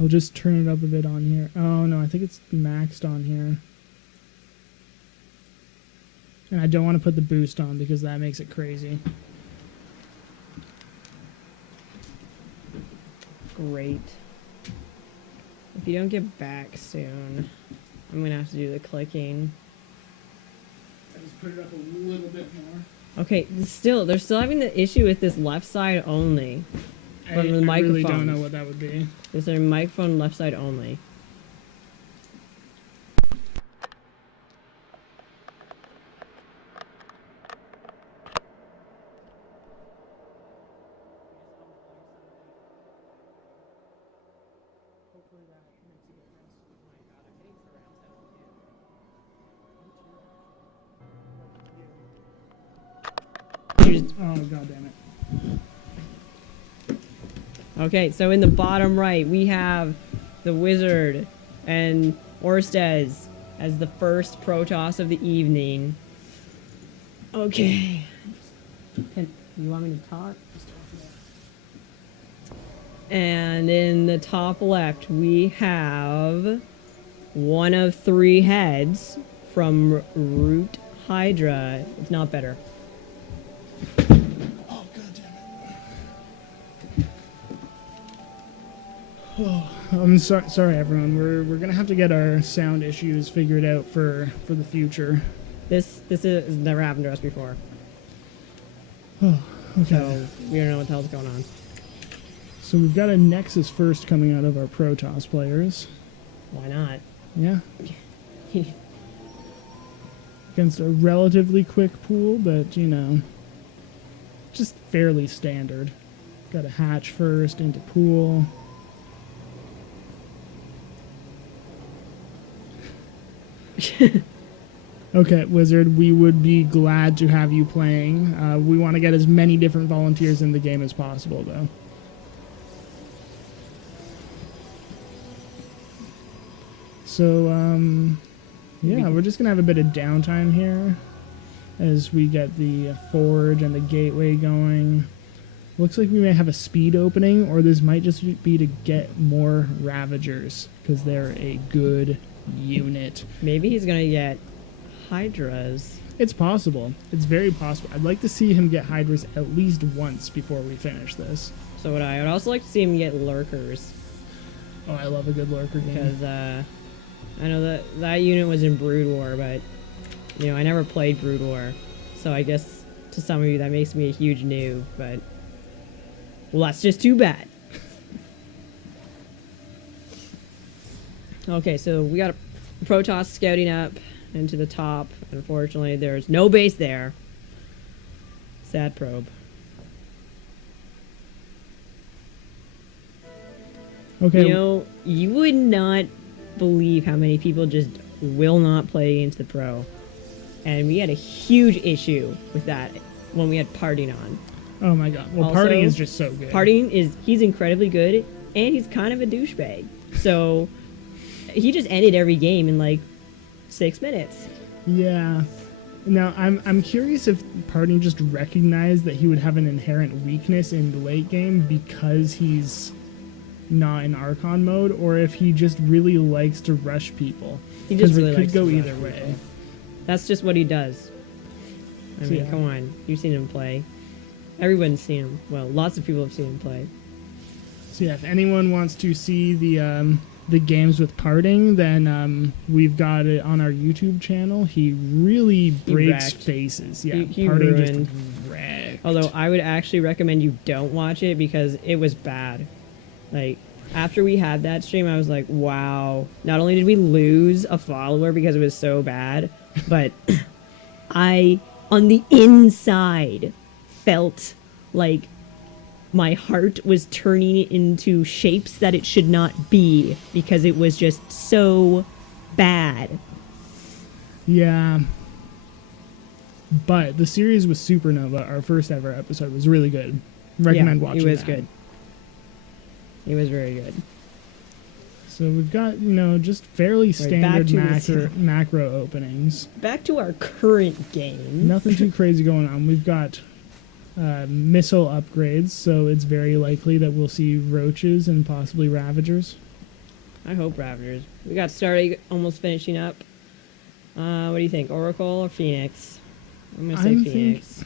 I'll just turn it up a bit on here. Oh no, I think it's maxed on here. And I don't want to put the boost on because that makes it crazy. Great. If you don't get back soon, I'm gonna have to do the clicking. I just put it up a little bit more. Okay, they're still having the issue with this left side only. I From the really don't microphones. know what that would be. Is there a microphone left side only? Oh god damn it. Okay, so in the bottom right, we have the Wizard and Orestes as the first Protoss of the evening. Okay. You want me to talk? And in the top left, we have one of 3 heads from Root Hydra. It's not better. Oh, God damn it. Oh, I'm sorry, everyone. We're gonna have to get our sound issues figured out for the future. This has never happened to us before. Oh, okay. So we don't know what the hell's going on. So we've got a Nexus first coming out of our Protoss players. Why not? Yeah. Against a relatively quick pool, but, you know, just fairly standard. Got a hatch first into pool. Okay, Wizard, we would be glad to have you playing. We want to get as many different volunteers in the game as possible, though. So, yeah, we're just going to have a bit of downtime here as we get the forge and the gateway going. Looks like we may have a speed opening, or this might just be to get more Ravagers, because they're a good unit. Maybe he's gonna get Hydras. It's possible. It's very possible. I'd like to see him get Hydras at least once before we finish this. So would I. I would also like to see him get Lurkers. Oh, I love a good Lurker game. Because I know that unit was in Brood War, but you know I never played Brood War, so I guess to some of you that makes me a huge noob. But well, that's just too bad. Okay, so we got a Protoss scouting up into the top. Unfortunately, there's no base there. Sad probe. Okay. You know, you would not believe how many people just will not play against the pro. And we had a huge issue with that when we had Parting on. Oh my god. Well, Also, Parting is just so good. Parting he's incredibly good, and he's kind of a douchebag. So he just ended every game in like 6 minutes. Yeah. Now, I'm curious if Parting just recognized that he would have an inherent weakness in the late game because he's not in Archon mode, or if he just really likes to rush people. He just really it likes could go to either rush way. people. That's just what he does. I mean, Yeah. come on. You've seen him play. Everyone's seen him. Well, lots of people have seen him play. So yeah, if anyone wants to see the games with Parting, then we've got it on our YouTube channel. He really breaks wrecked. faces. Yeah, He Parting ruined. just wrecked. Although I would actually recommend you don't watch it because it was bad. Like, after we had that stream, I was like, wow. Not only did we lose a follower because it was so bad, but I, on the inside, felt like my heart was turning into shapes that it should not be because it was just so bad. Yeah. But the series with Supernova, our first ever episode, was really good. Recommend watching it was that. good. It was very good. So we've got, you know, just fairly standard back to macro openings. Back to our current game. Nothing too crazy going on. We've got missile upgrades, so it's very likely that we'll see roaches and possibly ravagers. I hope Ravagers. We got Starry almost finishing up. What do you think, Oracle or Phoenix? I'm gonna say Phoenix.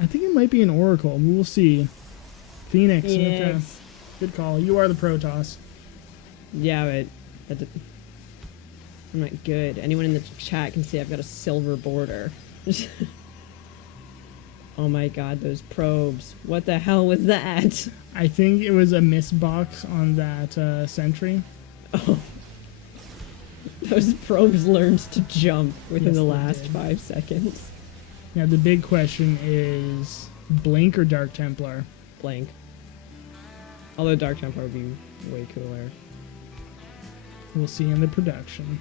I think it might be an Oracle. We'll see. Phoenix. Okay. Phoenix. Good call. You are the Protoss. Yeah, but I'm not good. Anyone in the chat can see I've got a silver border. Oh my god, those probes. What the hell was that? I think it was a miss box on that sentry. Oh. Those probes learned to jump within Yes, the they last did. 5 seconds. Now the big question is Blink or Dark Templar? Blank. Although Dark Templar would be way cooler. We'll see in the production.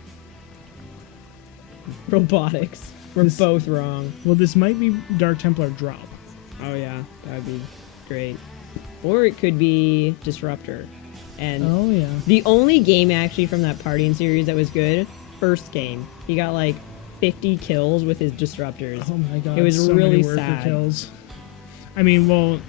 Robotics. We're This- both wrong. Well, this might be Dark Templar drop. Oh yeah, that would be great. Or it could be Disruptor. And Oh, yeah. the only game actually from that Partying series that was good, first game. He got like 50 kills with his Disruptors. Oh, my God. It was so really many worker sad. kills. I mean, well,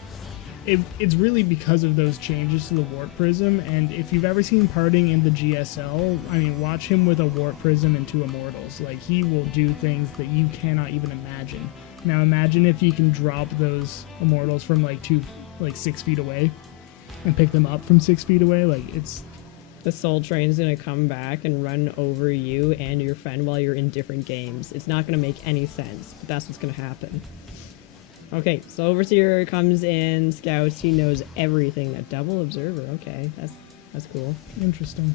it's really because of those changes to the warp prism. And if you've ever seen Parting in the GSL, I mean, watch him with a warp prism and 2 immortals. Like, he will do things that you cannot even imagine. Now imagine if you can drop those immortals from like 6 feet away and pick them up from 6 feet away. Like, it's The Soul Train's gonna come back and run over you and your friend while you're in different games. It's not gonna make any sense, but that's what's gonna happen. Okay, so Overseer comes in, scouts, he knows everything. A double observer, okay, that's cool. interesting.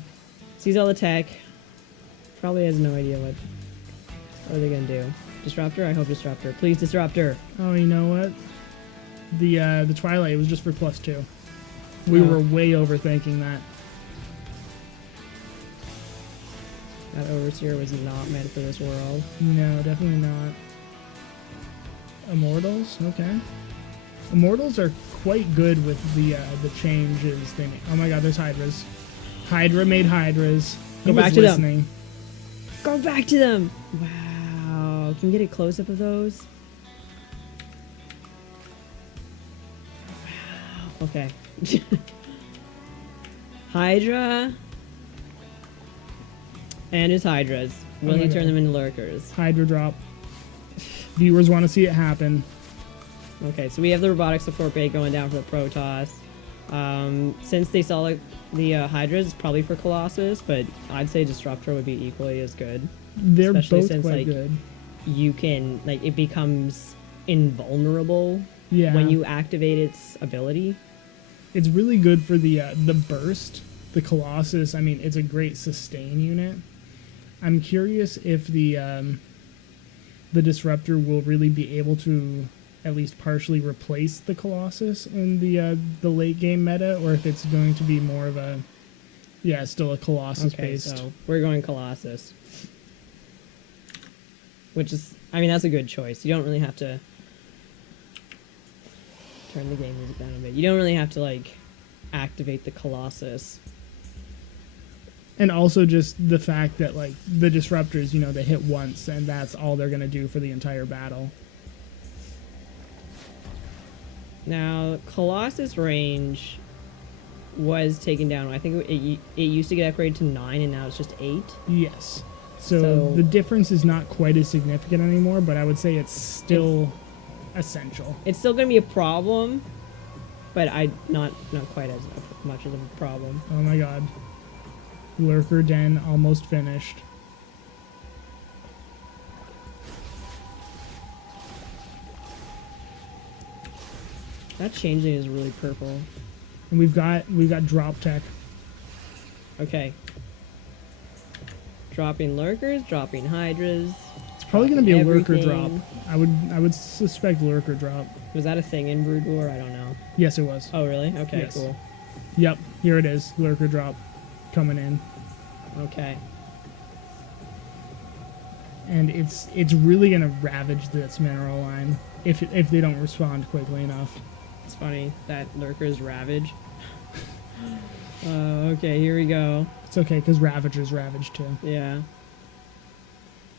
Sees all the tech, probably has no idea what are they gonna do. Disruptor? I hope Disruptor. Please, Disruptor. Oh, you know what? The Twilight was just for +2. We Oh. were way overthinking that. That Overseer was not meant for this world. No, definitely not. Immortals? Okay. Immortals are quite good with the changes they make. Oh my god, there's Hydras. Hydra made Hydras. Go Who back was to them. listening? Go back to them! Wow. Can we get a close-up of those? Wow. Okay. Hydra. And his Hydras. Will Oh my he turn God. them into lurkers? Hydra drop. Viewers want to see it happen. Okay, so we have the robotic support bay going down for the Protoss. Since they saw like the Hydras, it's probably for Colossus, but I'd say Disruptor would be equally as good. They're Especially both since, quite like, good. You can, like, it becomes invulnerable Yeah. when you activate its ability. It's really good for the burst. The Colossus, I mean, it's a great sustain unit. I'm curious if the Disruptor will really be able to at least partially replace the Colossus in the late game meta, or if it's going to be more of a still a Colossus Okay, based. so we're going Colossus. Which is, I mean, that's a good choice. You don't really have to turn the game music down a bit. You don't really have to, like, activate the Colossus. And also just the fact that like the Disruptors, they hit once and that's all they're gonna do for the entire battle. Now, Colossus range was taken down. I think it used to get upgraded to 9, and now it's just 8. Yes. So So- the difference is not quite as significant anymore, but I would say it's still essential. It's still going to be a problem, but not quite as much of a problem. Oh my god. Lurker Den almost finished. That changeling is really purple. And we've got drop tech. Okay. Dropping lurkers, dropping hydras. It's probably going to be a lurker Everything. drop. I would suspect lurker drop. Was that a thing in Brood War? I don't know. Yes, it was. Oh, really? Okay, Yes. cool. Yep, here it is. Lurker drop coming in. Okay. And it's really going to ravage this mineral line if they don't respond quickly enough. It's funny that lurkers ravage. Okay, here we go. It's okay because Ravagers ravage too. Yeah.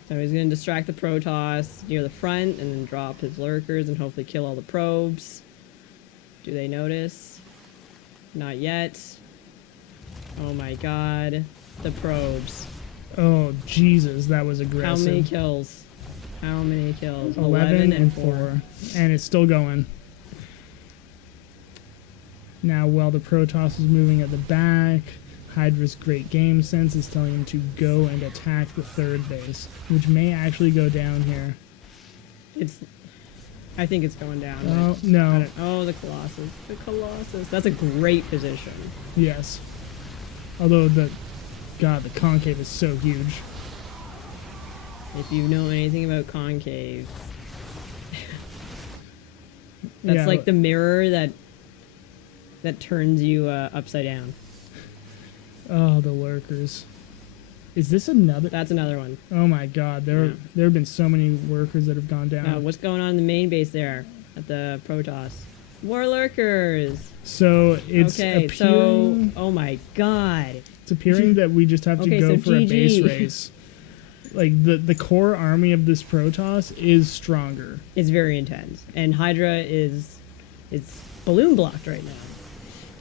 So he's going to distract the Protoss near the front and then drop his lurkers and hopefully kill all the probes. Do they notice? Not yet. Oh my god. The probes. Oh Jesus, that was aggressive. How many kills? How many kills? 11 and 4. And it's still going. Now, while the Protoss is moving at the back, Hydra's great game sense is telling him to go and attack the third base, which may actually go down here. I think it's going down. Oh, but I no. don't- Oh, the Colossus. The Colossus. That's a great position. Yes. Although the concave is so huge. If you know anything about concave, that's Yeah, like the mirror that turns you upside down. Oh, the lurkers. Is this another? That's another one. Oh my god, there have been so many workers that have gone down. Now, what's going on in the main base there at the Protoss? More lurkers. So it's Okay, appearing, oh my god. it's appearing that we just have to Okay, go so for a base GG. race. Like the core army of this Protoss is stronger. It's very intense, and Hydra is balloon blocked right now.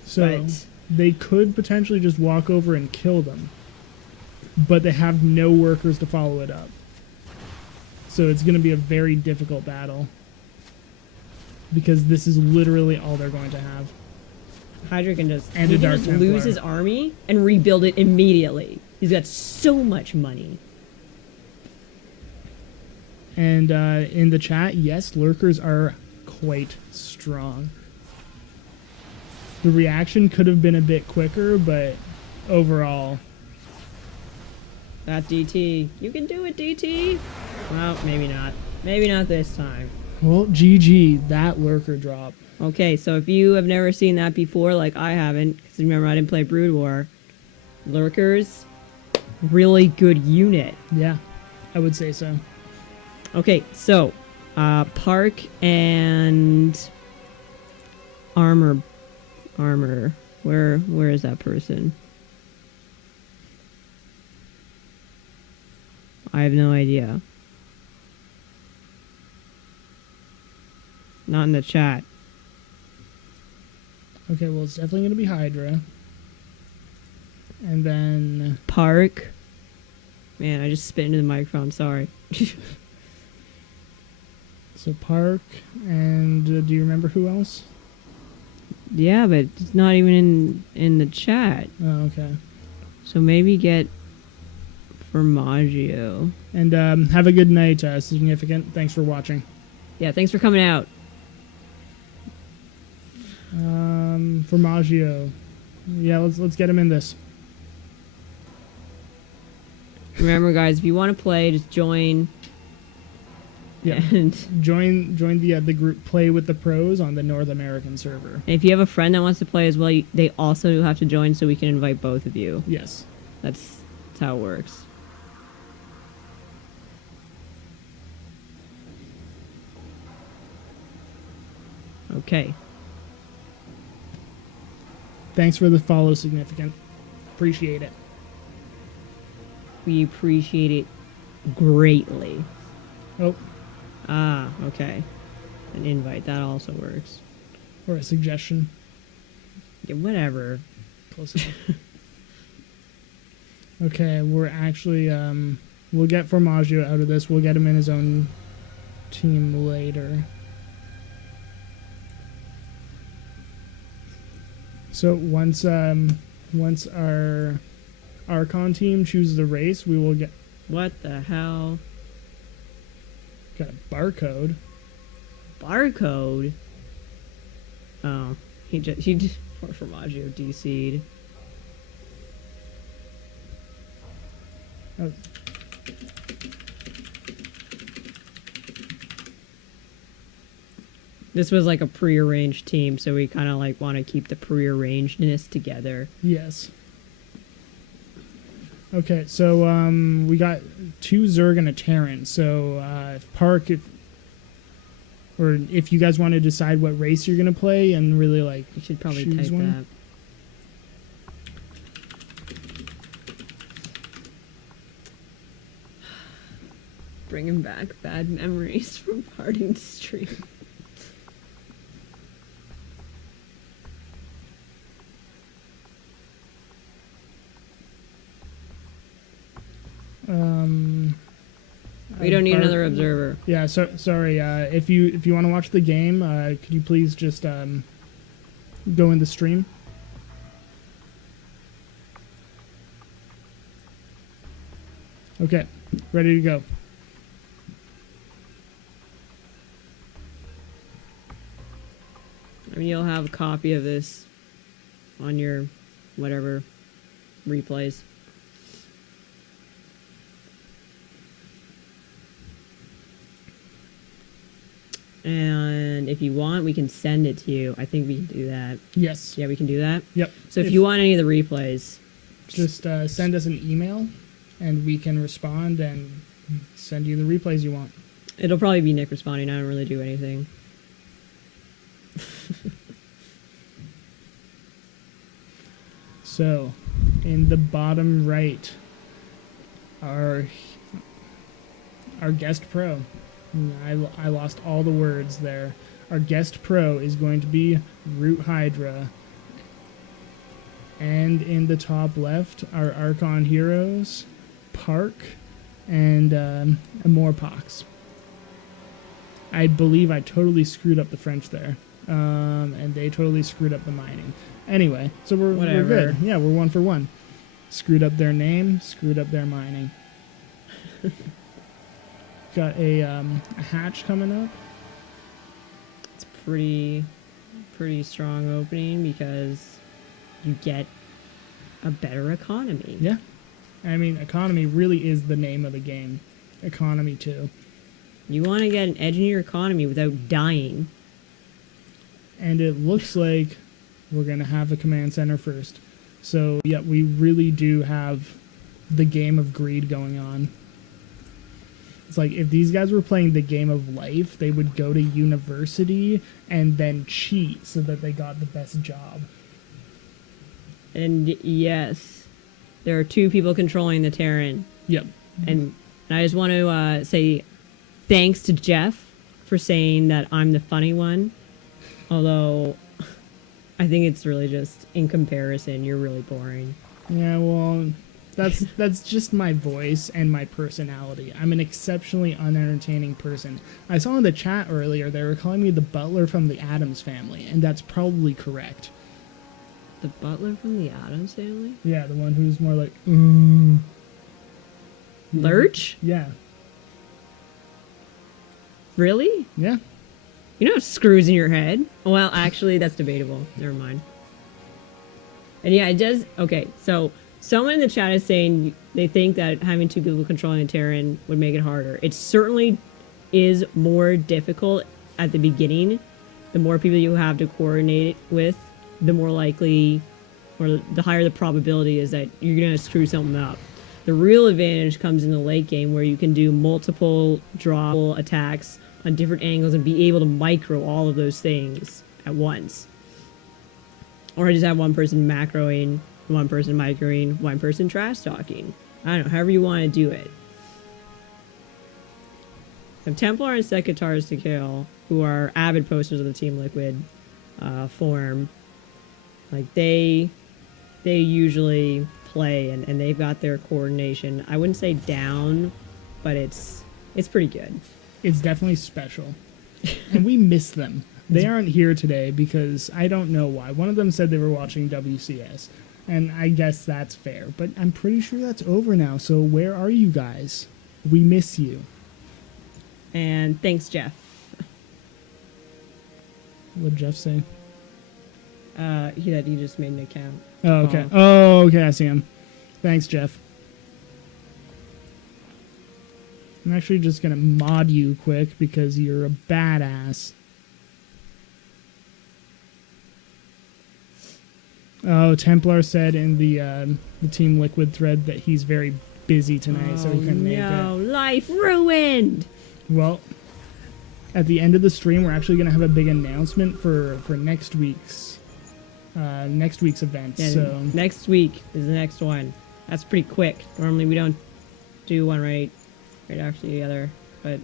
So But- they could potentially just walk over and kill them, but they have no workers to follow it up. So it's going to be a very difficult battle because this is literally all they're going to have. Hydra can just, And he a can Dark just Templar. lose his army and rebuild it immediately. He's got so much money. And in the chat, yes, lurkers are quite strong. The reaction could have been a bit quicker, but overall, That DT. You can do it, DT. Well, maybe not. Maybe not this time. well, GG, that lurker drop. Okay, so if you have never seen that before, like I haven't, because remember I didn't play Brood War, Lurkers, really good unit. Yeah, I would say so. Okay, so Park and Armor. Where is that person? I have no idea. Not in the chat. Okay, well, it's definitely going to be Hydra. And then, Park. Man, I just spit into the microphone. Sorry. so Park, and do you remember who else? Yeah, but it's not even in the chat. Oh, okay. So maybe get Formaggio. And have a good night, Significant. Thanks for watching. Yeah, thanks for coming out. Formaggio. Yeah, let's get him in this. Remember, guys, if you want to play, just join. Yeah. And Join the group Play with the Pros on the North American server. if you have a friend that wants to play as well, they also have to join so we can invite both of you. Yes. That's how it works. Okay. Thanks for the follow, Significant. Appreciate it. We appreciate it greatly. Oh, Ah, okay. An invite, that also works. or a suggestion. Yeah, whatever. Close enough. Okay, we're actually we'll get Formaggio out of this. We'll get him in his own team later. So once our Archon team chooses a race, we will get What the hell? got a barcode. Barcode? Oh, he just poor Formaggio DC'd. Oh, This was like a prearranged team, so we kind of like want to keep the prearrangedness together. yes. Okay, so we got 2 Zerg and a Terran. So if you guys want to decide what race you're gonna play and really like You should probably choose type one. that. Bringing back bad memories from parting stream. We don't need another observer. Yeah, so sorry. If you want to watch the game, could you please just go in the stream? Okay, ready to go. I mean, you'll have a copy of this on your whatever replays. And if you want, we can send it to you. I think we can do that. Yes. Yeah, we can do that. Yep. So if you want any of the replays, just send us an email, and we can respond and send you the replays you want. it'll probably be Nick responding. I don't really do anything. So, in the bottom right, our guest pro. I lost all the words there. Our guest pro is going to be Root Hydra. And in the top left, our Archon heroes, Park and Amorpox. I believe I totally screwed up the French there. And they totally screwed up the mining. Anyway, so we're good. Yeah, we're 1 for 1. Screwed up their name, screwed up their mining. Got a hatch coming up. It's pretty strong opening because you get a better economy. Yeah. I mean, economy really is the name of the game. Economy 2. You want to get an edge in your economy without dying. And it looks like we're going to have a command center first. So, yeah, we really do have the game of greed going on. It's like if these guys were playing the game of life, they would go to university and then cheat so that they got the best job. And yes, there are 2 people controlling the Terran. Yep. And I just want to say thanks to Jeff for saying that I'm the funny one. Although, I think it's really just, in comparison, you're really boring. Yeah, well, that's just my voice and my personality. I'm an exceptionally unentertaining person. I saw in the chat earlier they were calling me the butler from the Addams Family, and that's probably correct. The butler from the Addams Family? Yeah, the one who's more like, Lurch? Yeah. Really? Yeah. You know, screws in your head. Well, actually, that's debatable. Never mind. And yeah, it does. Okay, so someone in the chat is saying they think that having 2 people controlling a Terran would make it harder. It certainly is more difficult at the beginning. The more people you have to coordinate with, the more likely, or the higher the probability is that you're going to screw something up. The real advantage comes in the late game where you can do multiple draw attacks on different angles and be able to micro all of those things at once. Or just have one person macroing, one person microing, one person trash talking. I don't know, however you want to do it. So Templar and Secatars to kill, who are avid posters of the Team Liquid form, like they usually play and they've got their coordination. I wouldn't say down, but it's pretty good. It's definitely special. And we miss them. They aren't here today because I don't know why. One of them said they were watching WCS, and I guess that's fair. But I'm pretty sure that's over now, so where are you guys? We miss you. And thanks, Jeff. What'd Jeff say? He just made an account. Oh, okay. Oh, okay, I see him. Thanks, Jeff. I'm actually just going to mod you quick because you're a badass. Oh, Templar said in the Team Liquid thread that he's very busy tonight, so he couldn't make it. No, life ruined! Well, at the end of the stream, we're actually going to have a big announcement for next week's event. Yeah, so next week is the next one. That's pretty quick. Normally we don't do one right after the other, but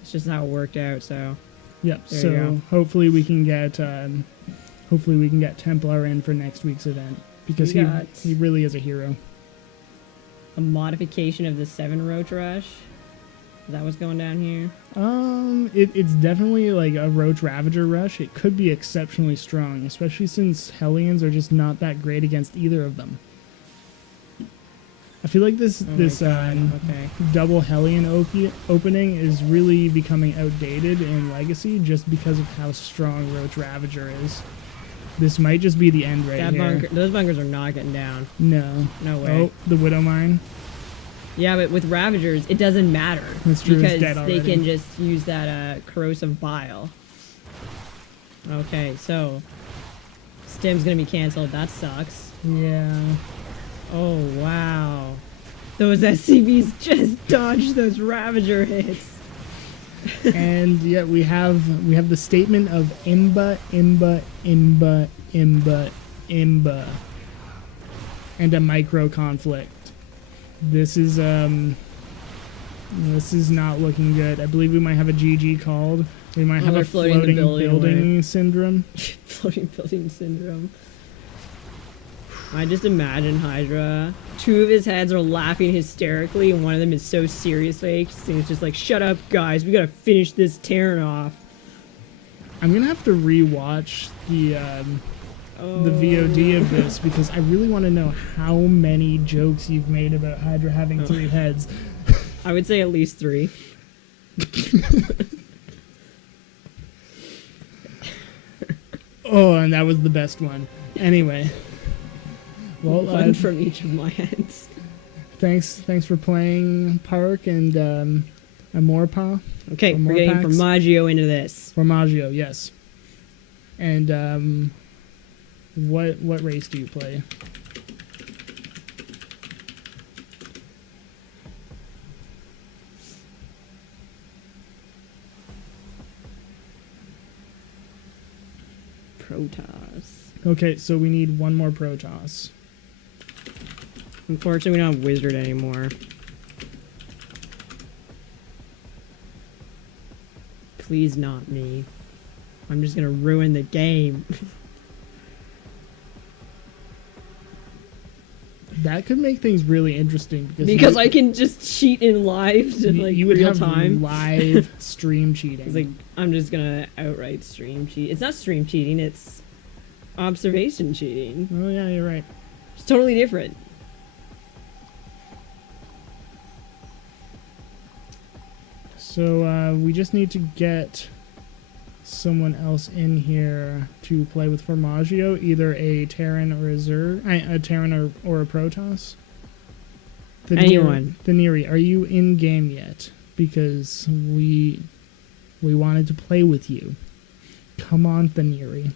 it's just how it worked out. So yep. There you So go. hopefully we can get Templar in for next week's event because We got- he really is a hero. a modification of the 7 Roach Rush. Is that what's going down here? It's definitely like a Roach Ravager rush. It could be exceptionally strong, especially since Hellions are just not that great against either of them. I feel like this Okay. double Hellion opening is really becoming outdated in Legacy just because of how strong Roach Ravager is. This might just be the end right That here. bunker, those bunkers are not getting down. No. No way. Oh, the Widow Mine. Yeah, but with Ravagers, it doesn't matter. That's true, it's Because dead they already. can just use that corrosive bile. Okay, so Stim's gonna be canceled. That sucks. Yeah. Oh wow, those SCVs just dodged those Ravager hits. And yet we have the statement of Imba, Imba, Imba, Imba, Imba, and a micro conflict. This is not looking good. I believe we might have a GG called. We might have they're a floating the floating building building syndrome. Floating building syndrome. I just imagine Hydra. 2 of his heads are laughing hysterically, and one of them is so serious faced. And it's just like, shut up, guys. We gotta finish this Terran off. I'm gonna have to rewatch the VOD of this because I really want to know how many jokes you've made about Hydra having 3 heads. I would say at least 3. Oh, and that was the best one. Anyway. Well, one from each of my heads. Thanks for playing Park and Amorpa. Okay, we're getting Formaggio into this. Formaggio, yes. And what race do you play? Protoss. Okay, so we need one more Protoss. Unfortunately, we don't have Wizard anymore. Please not me. I'm just gonna ruin the game. That could make things really interesting because I can just cheat in live in like you would real have time. Live stream cheating. It's like I'm just gonna outright stream cheat. It's not stream cheating. It's observation cheating. Oh yeah, you're right. It's totally different. So we just need to get someone else in here to play with Formaggio, either a Terran or a Zerg, a Terran or a Protoss. Anyone. Thaniri, are you in game yet? Because we wanted to play with you. Come on, Thaniri.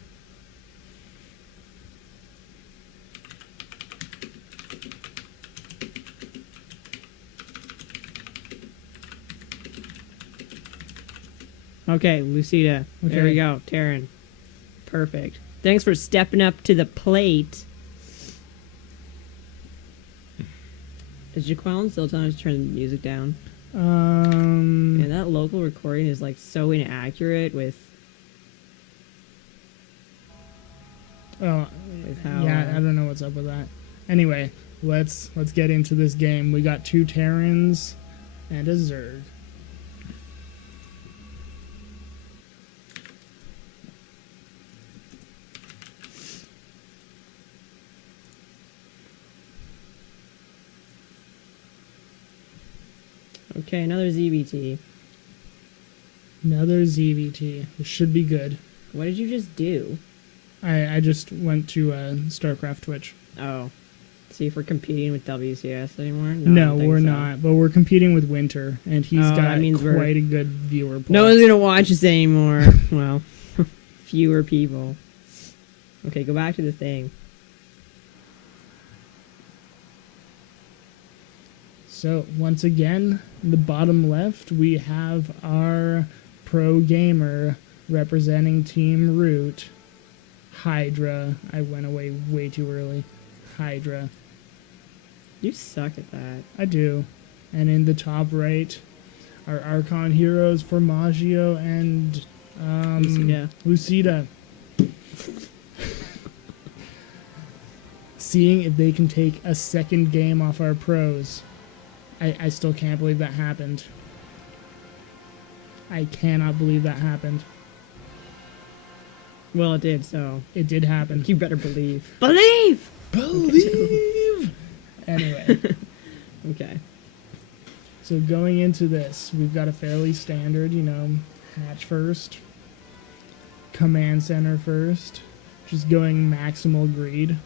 Okay, Lucida. Okay. There we go. Terran. Perfect. Thanks for stepping up to the plate. Is Jaqueline still telling us to turn the music down? Yeah, that local recording is like so inaccurate with how, yeah, I don't know what's up with that. Anyway, let's get into this game. We got 2 Terrans and a Zerg. Okay, another ZVT. Another ZVT. This should be good. What did you just do? I just went to StarCraft Twitch. Oh. See if we're competing with WCS anymore? No, we're not. But we're competing with Winter, and he's got quite a good viewer pool. No one's going to watch us anymore. Well, fewer people. Okay, go back to the thing. So, once again, in the bottom left, we have our pro gamer representing Team Root, Hydra. I went away way too early. Hydra. You suck at that. I do. And in the top right, our Archon heroes, Formaggio and Lucida. Seeing if they can take a second game off our pros. I still can't believe that happened. I cannot believe that happened. Well, it did, so. It did happen. You better believe. Believe! Believe! Anyway. Okay. So going into this, we've got a fairly standard, hatch first. Command center first. Just going maximal greed.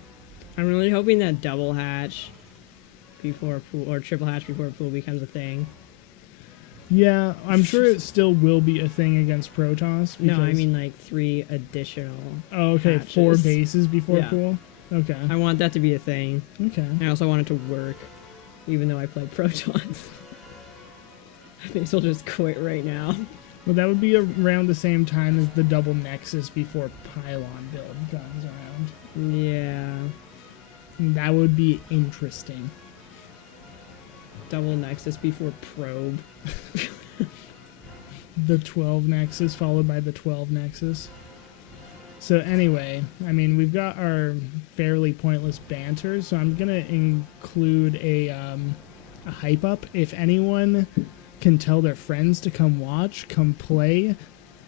I'm really hoping that double hatch before pool or triple hatch before pool becomes a thing. Yeah, I'm sure it still will be a thing against Protoss. No, I mean like 3 additional. Oh, okay, hatches. 4 bases before pool. Okay. I want that to be a thing. Okay. I also want it to work, even though I play Protons. I may as well just quit right now. Well, that would be around the same time as the double Nexus before Pylon build comes around. Yeah. That would be interesting. Double Nexus before Probe. The 12 Nexus followed by the 12 Nexus. So anyway, I mean, we've got our fairly pointless banter, so I'm gonna include a hype up. If anyone can tell their friends to come watch, come play,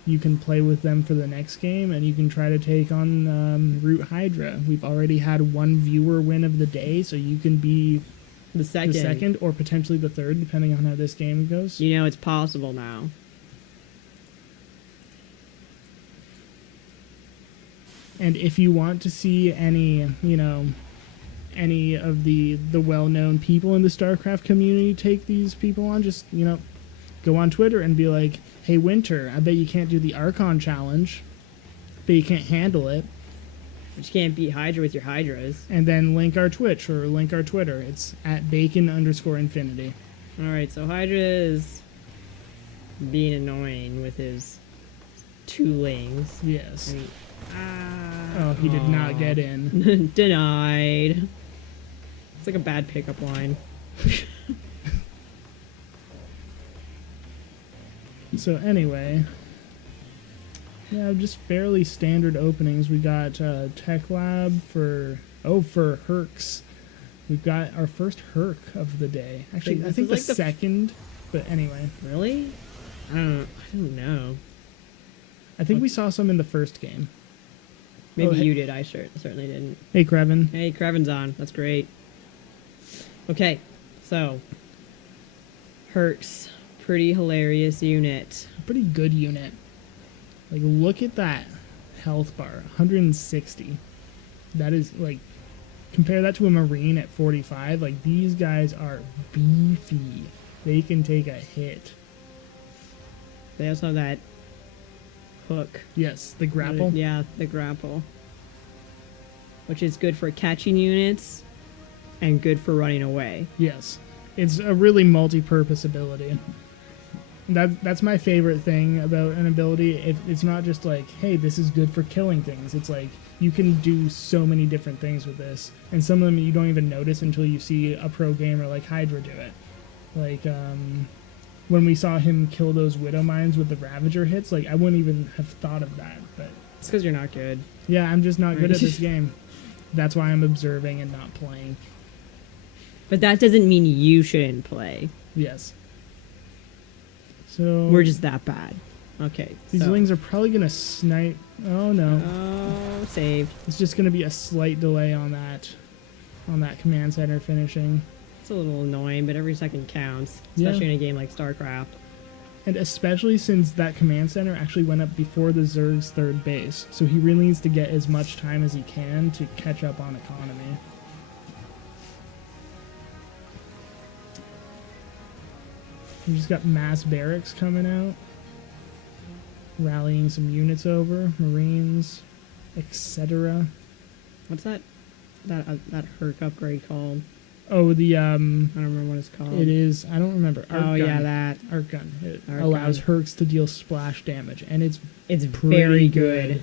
you can play with them for the next game, and you can try to take on Root Hydra. We've already had one viewer win of the day, so you can be The second. the second or potentially the third, depending on how this game goes. You know, it's possible now. And if you want to see any, any of the well-known people in the StarCraft community take these people on, just, go on Twitter and be like, hey, Winter, I bet you can't do the Archon challenge. But you can't handle it. But you can't beat Hydra with your Hydras. And then link our Twitch or link our Twitter. It's at bacon_infinity. Alright, so Hydra is being annoying with his two lings. Yes. I mean, Oh, he did not get in. Denied. It's like a bad pickup line. So anyway, yeah, just fairly standard openings. We got Tech Lab for Hercs. We've got our first Herc of the day. Actually, I think the second, but anyway. Really? I don't know. I think we saw some in the first game. Maybe hey. you did. I certainly didn't. Hey, Krevin. Hey, Krevin's on. That's great. Okay, so Hercs, pretty hilarious unit. Pretty good unit. Like, look at that health bar, 160. That is, like, compare that to a Marine at 45. Like, these guys are beefy. They can take a hit. They also have that hook. Yes, the grapple. Yeah, the grapple. Which is good for catching units and good for running away. Yes. It's a really multi-purpose ability. That's my favorite thing about an ability. It's not just like, hey, this is good for killing things. It's like, you can do so many different things with this. And some of them you don't even notice until you see a pro gamer like Hydra do it. Like, when we saw him kill those Widow Mines with the Ravager hits, like, I wouldn't even have thought of that. But It's because you're not good. yeah, I'm just not good Right. at this game. That's why I'm observing and not playing. But that doesn't mean you shouldn't play. Yes. So We're just that bad. Okay. these so. lings are probably gonna snipe. Oh no. Oh, saved. It's just going to be a slight delay on that command center finishing. It's a little annoying, but every second counts, Yeah. especially in a game like StarCraft. And especially since that command center actually went up before the Zerg's third base. So he really needs to get as much time as he can to catch up on economy. We just got mass barracks coming out. Rallying some units over. Marines, etc. What's that Herc upgrade called? Oh, the I don't remember what it's called. it is, I don't remember. Arc Oh gun. yeah, that. Arc gun. It Arc allows gun. Hercs to deal splash damage, and it's It's pretty very good.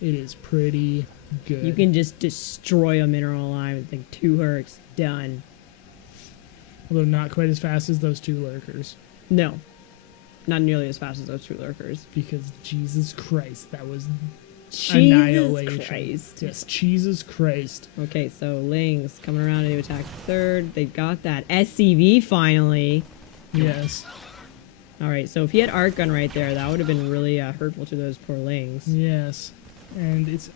It is pretty good. You can just destroy a mineral line with like 2 Hercs. Done. Although not quite as fast as those 2 lurkers. No. Not nearly as fast as those 2 lurkers. Because Jesus Christ, that was Jesus annihilation. Christ. Yes, Jesus Christ. Okay, so Lings coming around to attack third. They got that SCV finally. Yes. Alright, so if he had Arc Gun right there, that would have been really hurtful to those poor Lings. Yes. And it's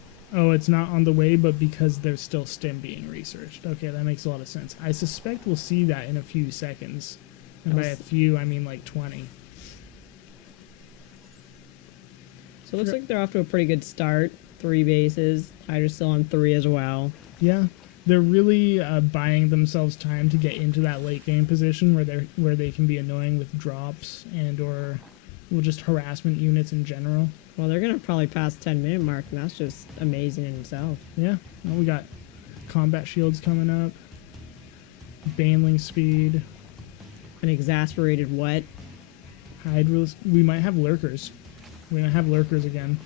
not on the way, but because there's still STEM being researched. Okay, that makes a lot of sense. I suspect we'll see that in a few seconds. And by a few, I mean like 20. So it looks like they're off to a pretty good start. 3 bases. Hydra's still on 3 as well. Yeah, they're really buying themselves time to get into that late game position where they can be annoying with drops and or just harassment units in general. Well, they're going to probably pass 10-minute mark, and that's just amazing in itself. Yeah, well, we got combat shields coming up, baneling speed, An exasperated what? Hydras. We might have lurkers. We're gonna have lurkers again.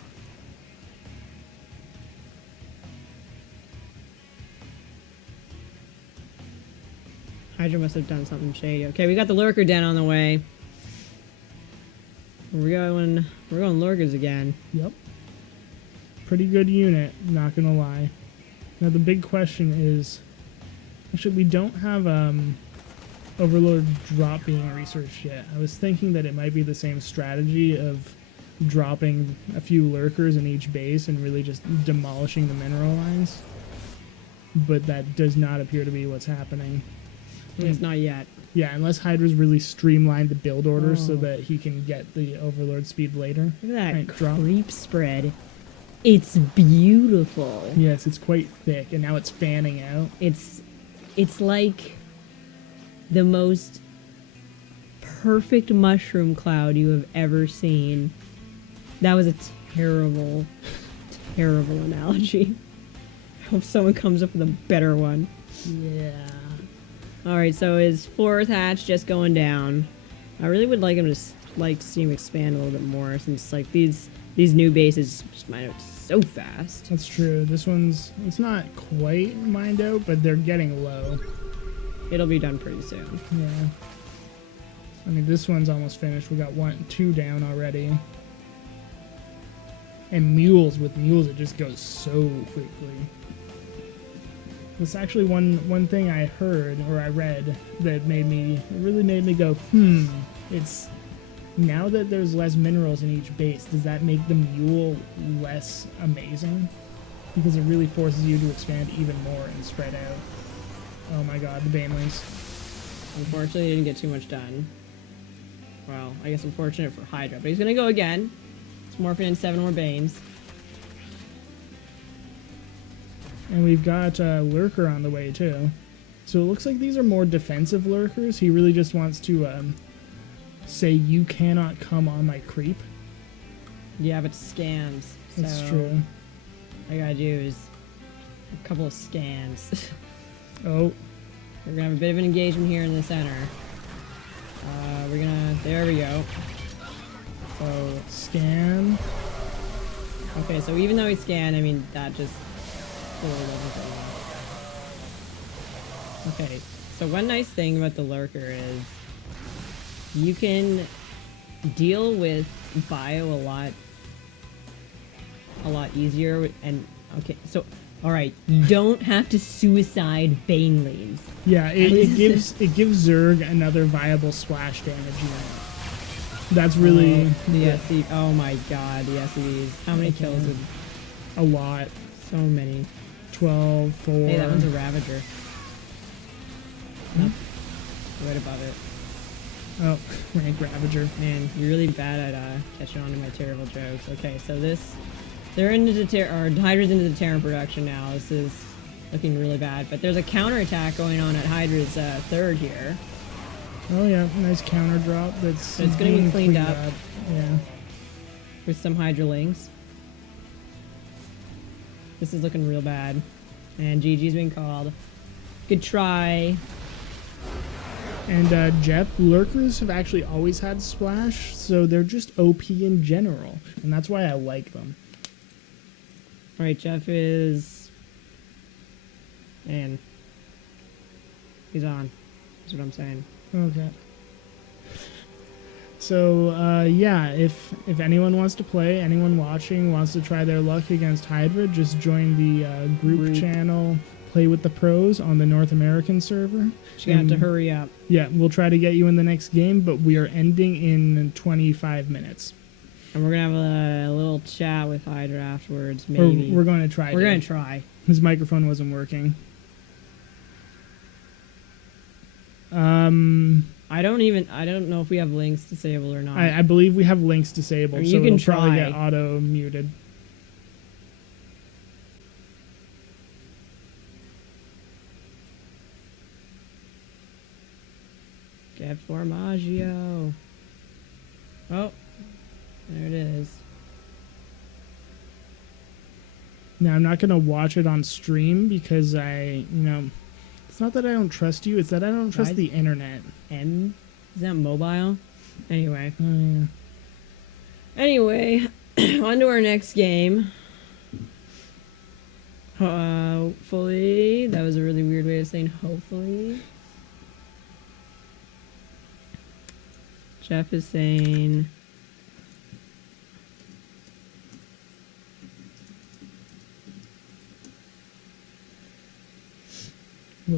Hydra must have done something shady. Okay, we got the Lurker Den on the way. We're going lurkers again. Yep. Pretty good unit, not gonna lie. Now the big question is, actually we don't have Overlord drop being researched yet. I was thinking that it might be the same strategy of dropping a few lurkers in each base and really just demolishing the mineral lines. But that does not appear to be what's happening. It's not yet. Yeah, unless Hydra's really streamlined the build order so Oh. that he can get the Overlord speed later. Look at that Right, drop. creep spread. It's beautiful. Yes, it's quite thick, and now it's fanning out. It's like the most perfect mushroom cloud you have ever seen. That was a terrible, terrible analogy. I hope someone comes up with a better one. Yeah. Alright, so his fourth hatch just going down. I really would like him to see him expand a little bit more, since like these new bases just mine out so fast. That's true. This one's, it's not quite mined out, but they're getting low. It'll be done pretty soon. Yeah. I mean, this one's almost finished. We got 2 down already. And with mules, it just goes so quickly. That's actually one thing I heard or I read that really made me go, it's now that there's less minerals in each base, does that make the mule less amazing? Because it really forces you to expand even more and spread out. Oh my god, the banelings. Unfortunately, he didn't get too much done. Well, I guess unfortunate for Hydra, but he's gonna go again. He's morphing in 7 more Banes. And we've got Lurker on the way too. So it looks like these are more defensive Lurkers. He really just wants to say, you cannot come on my creep. Yeah, but scans. That's so true. All I gotta do is a couple of scans. Oh, We're gonna have a bit of an engagement here in the center. There we go. So, scan. okay, so even though he scanned, I mean, that just totally doesn't go well. Okay, so one nice thing about the Lurker is you can deal with bio a lot easier, and okay, so alright, you don't have to suicide Banelings. Yeah, it gives Zerg another viable splash damage unit. That's really The SC, oh my god, the SCVs. How many kills? a lot. So many. 12, 4. Hey, that one's a Ravager. Up. Right above it. Oh, rank Ravager. Man, you're really bad at catching on to my terrible jokes. Okay, so they're into the Hydra's into the Terran production now. This is looking really bad, but there's a counterattack going on at Hydra's third here. Oh yeah, nice counter drop. So it's gonna be being cleaned up. Yeah. With some Hydralings. This is looking real bad. And GG's been called. Good try. And Jeff, Lurkers have actually always had splash, so they're just OP in general, and that's why I like them. Alright, Jeff is... Man. He's on. That's what I'm saying. Okay. So, yeah, if anyone wants to play, anyone watching wants to try their luck against Hydra, just join the group channel Play with the Pros on the North American server. You have to hurry up. Yeah, we'll try to get you in the next game, but we are ending in 25 minutes. And we're going to have a little chat with Hydra afterwards, maybe. We're going to try. We're going to try. His microphone wasn't working. I don't know if we have links disabled or not. I believe we have links disabled, I mean, so you can it'll probably try. get auto muted. Get Formaggio. Oh, there it is. Now, I'm not going to watch it on stream because it's not that I don't trust you, it's that I don't trust the internet. Is that mobile? Anyway. Yeah. Anyway, on to our next game. Hopefully. That was a really weird way of saying hopefully. Jeff is saying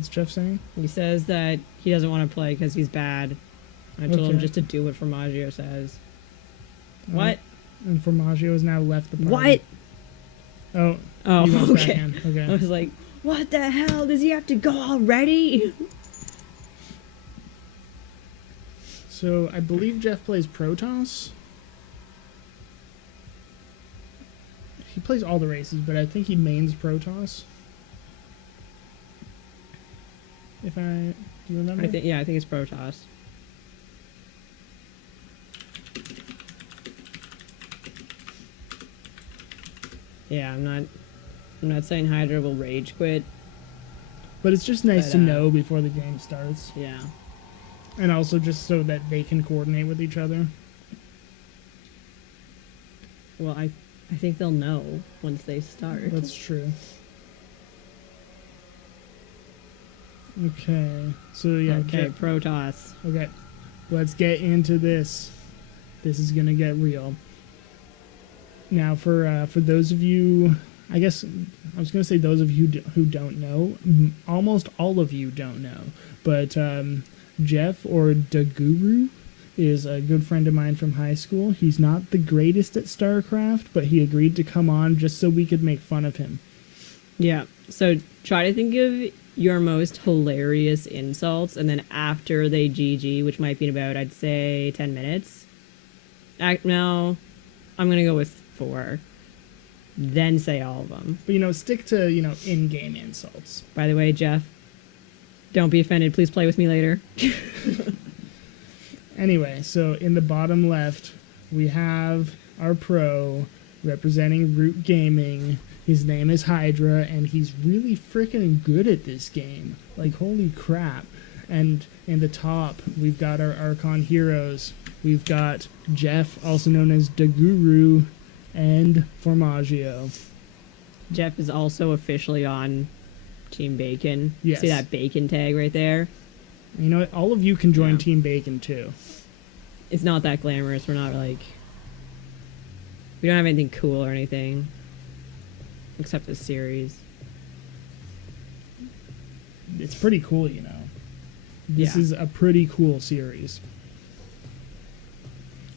What's Jeff saying? He says that he doesn't want to play because he's bad. I told him Okay. just to do what Formaggio says. Uh, What? And Formaggio has now left the party. What? Oh, Oh, he wants back okay. in. I Okay. was like, what the hell? Does he have to go already? So I believe Jeff plays Protoss. He plays all the races, but I think he mains Protoss. If I, do you remember? I think it's Protoss. Yeah, I'm not saying Hydra will rage quit. But it's just nice But, to know before the game starts, Yeah. and also just so that they can coordinate with each other. Well, I think they'll know once they start. That's true. Okay, so yeah. Okay, Protoss. Okay, let's get into this. This is gonna get real. Now, for those of you, I guess I was gonna say those of you who don't know, almost all of you don't know, but Jeff, or the Guru, is a good friend of mine from high school. He's not the greatest at StarCraft, but he agreed to come on just so we could make fun of him. Yeah. So try to think of your most hilarious insults, and then after they GG, which might be in about, I'd say, 10 minutes. No, I'm going to go with 4. Then say all of them. But, stick to, in-game insults. By the way, Jeff, don't be offended. Please play with me later. Anyway, so in the bottom left, we have our pro representing Root Gaming. His name is Hydra, and he's really freaking good at this game. Like, holy crap. And in the top, we've got our Archon heroes. We've got Jeff, also known as the Guru, and Formaggio. Jeff is also officially on Team Bacon. Yes. See that bacon tag right there? You know what? All of you can join Yeah. Team Bacon, too. It's not that glamorous. We're not like... We don't have anything cool or anything. Except the series. It's pretty cool, This Yeah. is a pretty cool series.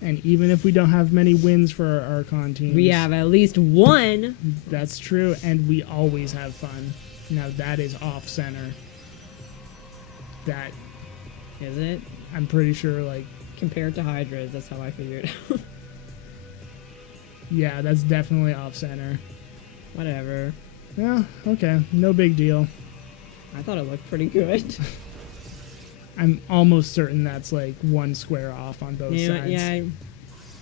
And even if we don't have many wins for our Archon teams... We have at least one. That's true, and we always have fun. Now that is off-center. That, Is it? I'm pretty sure, Compared to Hydra's, that's how I figured it out. yeah, that's definitely off-center. Whatever. Yeah, okay, no big deal. I thought it looked pretty good. I'm almost certain that's, one square off on both sides. Yeah,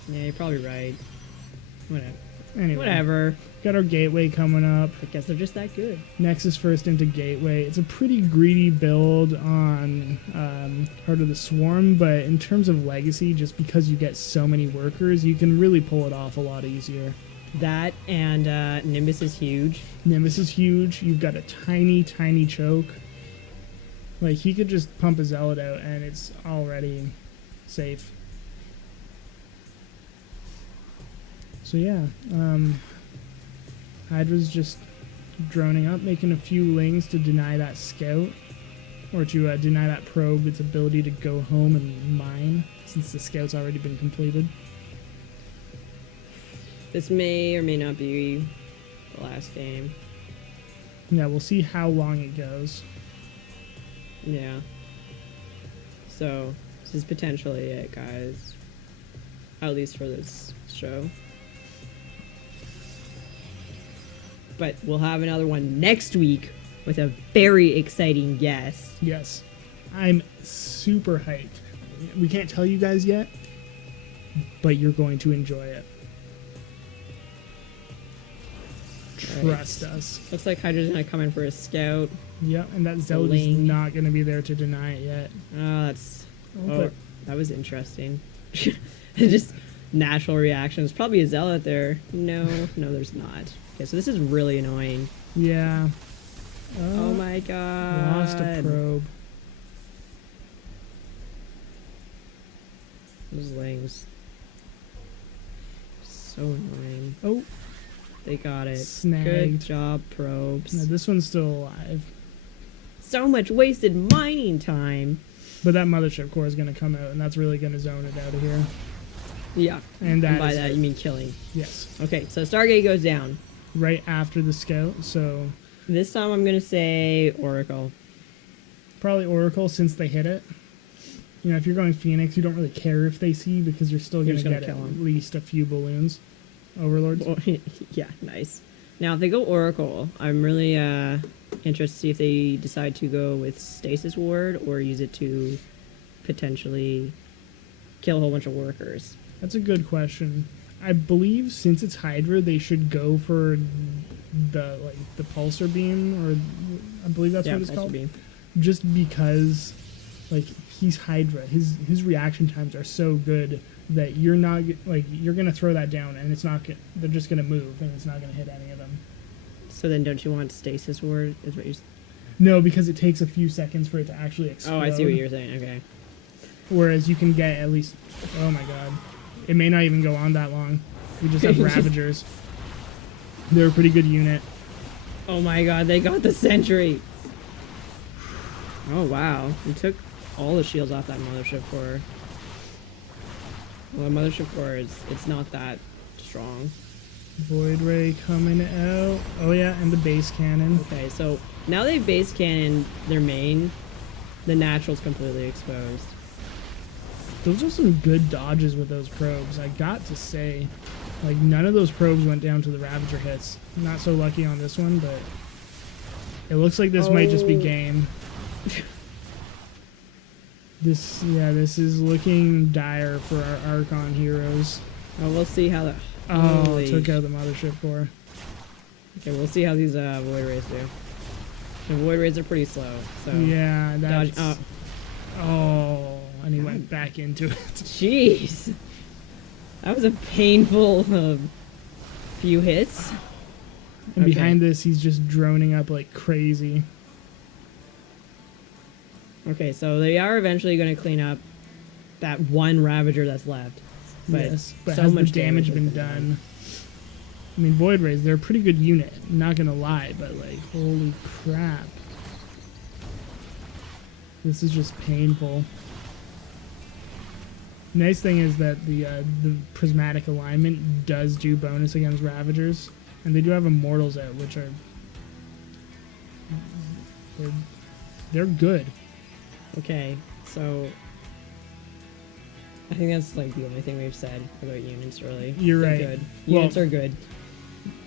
you're probably right. Whatever. Anyway, Whatever. got our Gateway coming up. I guess they're just that good. Nexus first into Gateway. It's a pretty greedy build on Heart of the Swarm, but in terms of legacy, just because you get so many workers, you can really pull it off a lot easier. That and Nimbus is huge. Nimbus is huge. You've got a tiny, tiny choke. He could just pump a Zealot out and it's already safe. So yeah, Hydra's just droning up, making a few lings to deny that scout, or to deny that probe its ability to go home and mine, since the scout's already been completed. This may or may not be the last game. Yeah, we'll see how long it goes. Yeah. So, this is potentially it, guys. At least for this show. But we'll have another one next week with a very exciting guest. Yes, I'm super hyped. We can't tell you guys yet, but you're going to enjoy it. Trust us. Looks like Hydra's gonna come in for a scout. Yep, and that Zealot is Ling. not going to be there to deny it yet. Oh, that's... Oh, Oh, but that was interesting. Just natural reactions. Probably a Zealot there. No, there's not. Okay, so this is really annoying. yeah. Oh my god. Lost a probe. Those lings. So annoying. Oh, They got it. Snagged. Good job, probes. no, this one's still alive. so much wasted mining time. But that mothership core is going to come out, and that's really going to zone it out of here. Yeah. And that by is that, it. you mean killing. Yes. Okay, so Stargate goes down. Right after the scout, so This time I'm going to say Oracle. probably Oracle since they hit it. You know, if you're going Phoenix, you don't really care if they see because you're still going just to gonna get kill at 'em. least a few balloons. Overlords. Yeah, nice. Now, if they go Oracle, I'm really interested to see if they decide to go with Stasis Ward or use it to potentially kill a whole bunch of workers. That's a good question. I believe since it's Hydra, they should go for the pulsar beam, or I believe that's Yeah, what it's that called. should be. Just because, like, he's Hydra, his reaction times are so good that you're not like you're gonna throw that down and it's not. They're just gonna move and it's not gonna hit any of them. So then, don't you want Stasis Ward? Is what you're? No, because it takes a few seconds for it to actually explode. Oh, I see what you're saying. Okay. Whereas you can get at least. Oh my god, it may not even go on that long. We just have Ravagers. They're a pretty good unit. Oh my God, they got the sentry. Oh wow, you took all the shields off that mothership core. Well, the mothership core it's not that strong. Void Ray coming out. Oh yeah, and the base cannon. Okay, so now they've base cannon their main. The natural's completely exposed. Those are some good dodges with those probes. I got to say, like none of those probes went down to the Ravager hits. Not so lucky on this one, but it looks like this might just be game. This is looking dire for our Archon heroes. Oh, we'll see how that. Oh, Holy took out the mothership core. Okay, we'll see how these void rays do. The void rays are pretty slow, so Yeah, dodge. that's. Oh, and he went back into it. Jeez, that was a painful few hits. And Okay. behind this, he's just droning up like crazy. Okay, so they are eventually going to clean up that one Ravager that's left. But Yes, but so has much the damage has been done? I mean, Void Rays, they're a pretty good unit. Not gonna lie, but like, holy crap. This is just painful. Nice thing is that the prismatic alignment does do bonus against Ravagers, and they do have Immortals out, which are they're good. Okay, so I think that's like the only thing we've said about units, really. You're They're right. Good. Well, Units are good.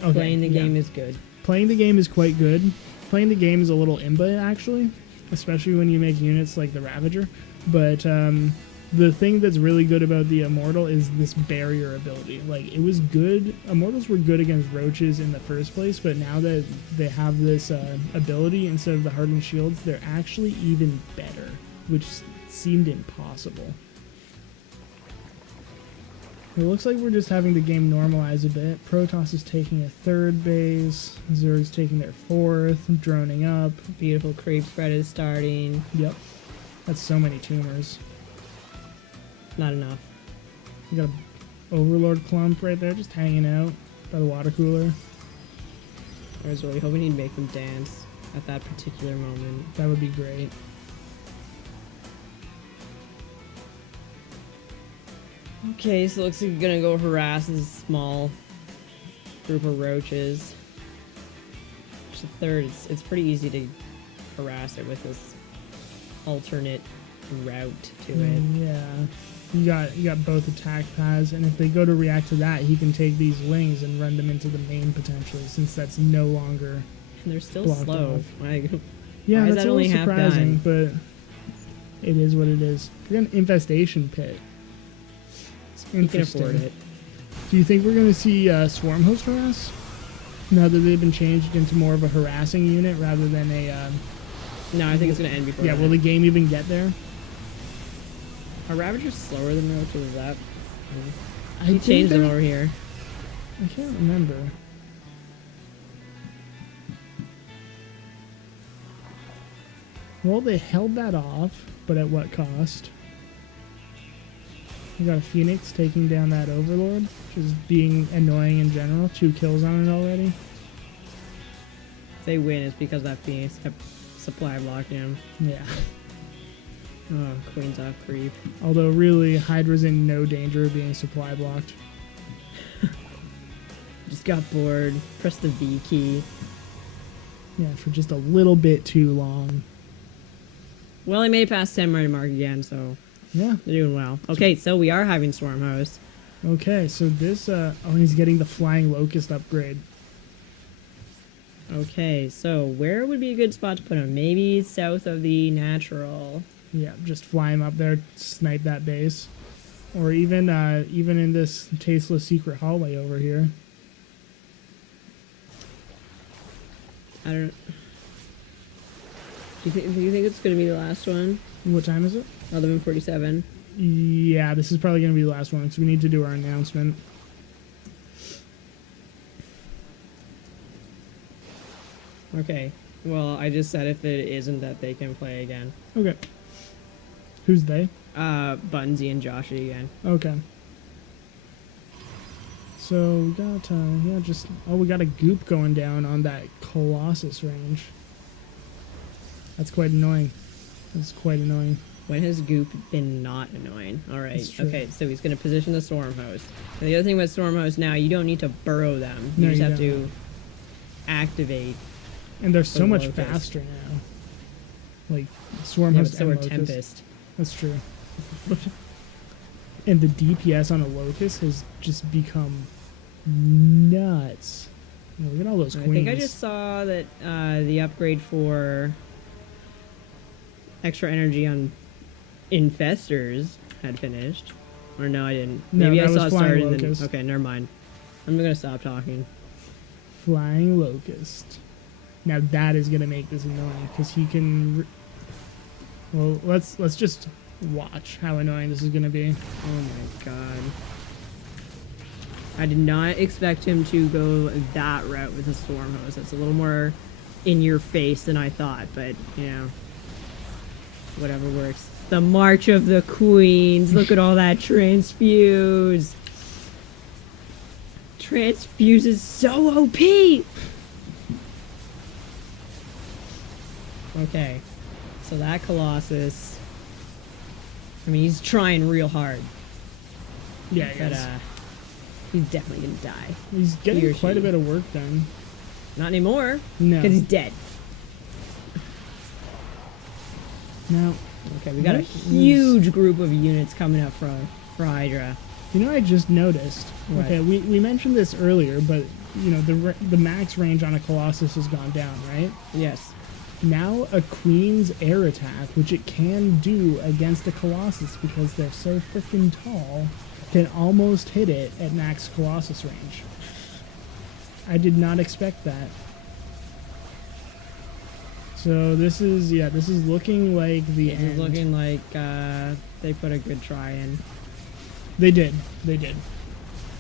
Okay, Playing the yeah. game is good. Playing the game is quite good. Playing the game is a little imba, actually, especially when you make units like the Ravager. But the thing that's really good about the Immortal is this barrier ability. Like, it was good. Immortals were good against roaches in the first place, but now that they have this ability instead of the hardened shields, they're actually even better, which seemed impossible. It looks like we're just having the game normalize a bit. Protoss is taking a third base. Zerg's taking their fourth, droning up. Beautiful creep spread is starting. Yep. That's so many tumors. Not enough. You got a Overlord clump right there just hanging out by the water cooler. I was really hoping he'd make them dance at that particular moment. That would be great. Okay, so it looks like you're gonna go harass this small group of roaches. Just a third, it's pretty easy to harass it with this alternate route to it. Yeah. You got both attack paths, and if they go to react to that, he can take these wings and run them into the main potentially, since that's no longer. And they're still blocked slow. off. Like, Yeah, why is that's that a only little half surprising, done? but it is what it is. We got an infestation pit. It's You can afford interesting. it. Do you think we're going to see Swarm Host harass? Now that they've been changed into more of a harassing unit rather than a... No, I think it's gonna end before. yeah, that. will the game even get there? Are Ravagers slower than roaches? Is that? I He think changed them they're- over here. I can't remember. Well, they held that off, but at what cost? We got a Phoenix taking down that Overlord, which is being annoying in general. 2 kills on it already. If they win, it's because that Phoenix kept supply block him. Yeah. Oh, Queen's off creep. Although really, Hydra's in no danger of being supply blocked. Just got bored. Press the V key. Yeah, for just a little bit too long. Well, I made it past 10 minute mark again, so Yeah. they're doing well. Okay, so we are having Storm Host. Okay, so this, oh, he's getting the Flying Locust upgrade. Okay, so where would be a good spot to put him? Maybe south of the natural. Yeah, just fly him up there, snipe that base. Or even in this tasteless secret hallway over here. I don't. Do you think it's gonna be the last one? What time is it? 11:47. Yeah, this is probably going to be the last one, because we need to do our announcement. Okay. Well, I just said if it isn't that they can play again. Okay. Who's they? Bunsy and Joshy again. Okay. So we got, yeah, just, oh, we got a goop going down on that Colossus range. That's quite annoying. That's quite annoying. When has Goop been not annoying? Alright, That's true. okay, so he's going to position the Storm Host. And the other thing about Storm Host now, you don't need to burrow them. You No, just you have don't. to activate. And they're so The much Locust. faster now. Like, Swarm Yeah, but Host so and are Locust. Tempest. That's true. And the DPS on a Locust has just become nuts. You know, look at all those I queens. think I just saw that the upgrade for extra energy on Infestors had finished. Or no, I didn't. No, Maybe I that was saw it Flying started and then... Locust. Okay, never mind. I'm going to stop talking. Flying Locust. Now that is going to make this annoying, because he can... Well, let's just watch how annoying this is going to be. Oh my god. I did not expect him to go that route with the Storm Hose. That's a little more in your face than I thought, but, you know, whatever works. The March of the Queens. Look at all that transfuse. Transfuse is so OP. Okay. So that Colossus, I mean, he's trying real hard. Yeah, But, yes. he's definitely gonna die. He's he getting or quite a she. bit of work done. Not anymore, No. because he's dead. Now, Okay, we got a What is- huge group of units coming up for Hydra. you know, I just noticed. What? Okay, we mentioned this earlier, but you know, the max range on a Colossus has gone down, right? Yes. Now a Queen's air attack, which it can do against a Colossus because they're so freaking tall, can almost hit it at max Colossus range. I did not expect that. So this is looking like the This end. is looking like they put a good try in. They did.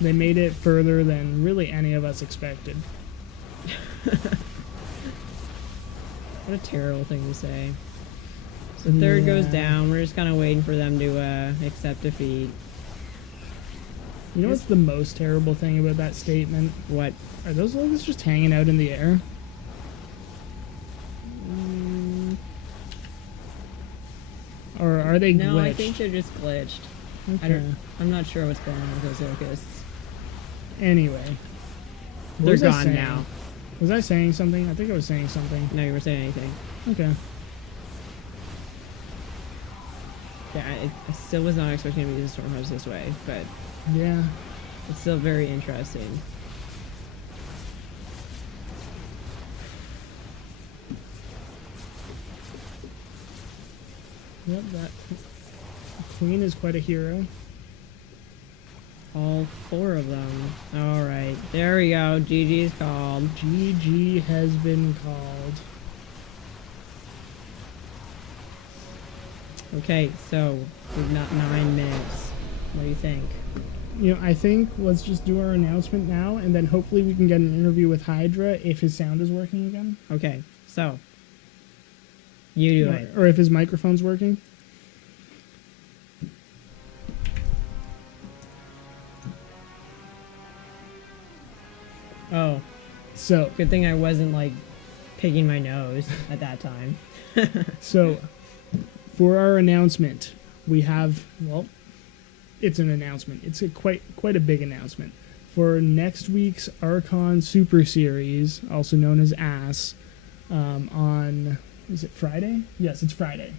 They made it further than really any of us expected. What a terrible thing to say. So third goes Yeah. down. We're just kind of waiting for them to accept defeat. You know what's the most terrible thing about that statement? What? Are those locusts just hanging out in the air? Or are they glitched? No, I think they're just glitched. Okay. I'm not sure what's going on with those locusts. Anyway. What They're was I gone saying? now. Was I saying something? I think I was saying something. No, you were saying anything. Okay. Yeah, I still was not expecting to be the Storm Host this way, but Yeah. it's still very interesting. Yep, that Queen is quite a hero. All four of them. Alright, there we go. GG's called. GG has been called. Okay, so we've got 9 minutes. What do you think? You know, I think let's just do our announcement now, and then hopefully we can get an interview with Hydra if his sound is working again. Okay, so you do it. Or if his microphone's working. Oh, So, good thing I wasn't like picking my nose at that time. So, for our announcement, we have, well, it's an announcement. It's a quite a big announcement. For next week's Archon Super Series, also known as ASS, on, is it Friday? Yes, it's Friday.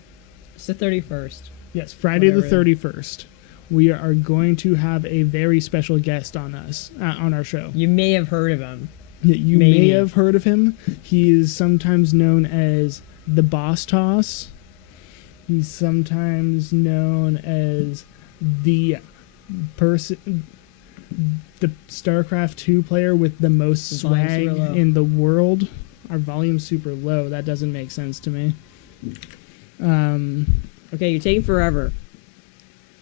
It's the 31st. Yes, Friday the Whatever. 31st. We are going to have a very special guest on us, on our show. You may have heard of him. You Maybe. may have heard of him. He is sometimes known as the Boss Toss. He's sometimes known as the person, the StarCraft 2 player with the most His volume's swag super low. in the world. Our volume's super low. That doesn't make sense to me. Okay, you're taking forever.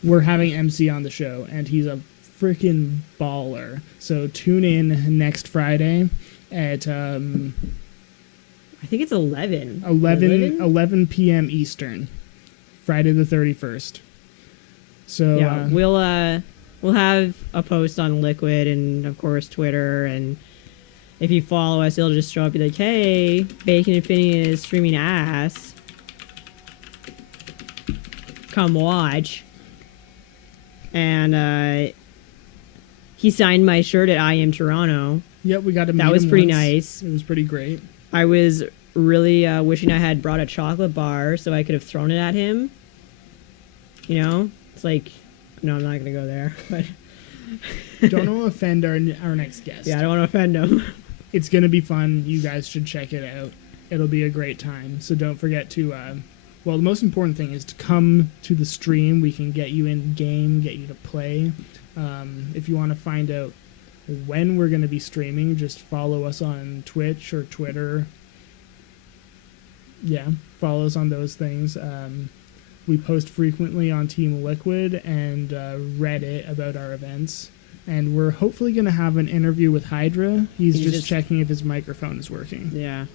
We're having MC on the show, and he's a freaking baller. So tune in next Friday at I think it's 11. 11 p.m. Eastern, Friday the 31st. So Yeah, we'll have a post on Liquid and of course Twitter, and if you follow us, it'll just show up. Be like, hey, Bacon Infinity is streaming ass. Come watch. And he signed my shirt at I Am Toronto. yep, we got to meet That was him pretty once. nice. It was pretty great. I was really wishing I had brought a chocolate bar so I could have thrown it at him. You know? It's like, no, I'm not going to go there. But Don't want to offend our next guest. yeah, I don't want to offend him. It's going to be fun. You guys should check it out. It'll be a great time. So don't forget to, well, the most important thing is to come to the stream. We can get you in game, get you to play. If you want to find out when we're going to be streaming, just follow us on Twitch or Twitter. Yeah, follow us on those things. We post frequently on Team Liquid and Reddit about our events. And we're hopefully going to have an interview with Hydra. He's just checking if his microphone is working. Yeah.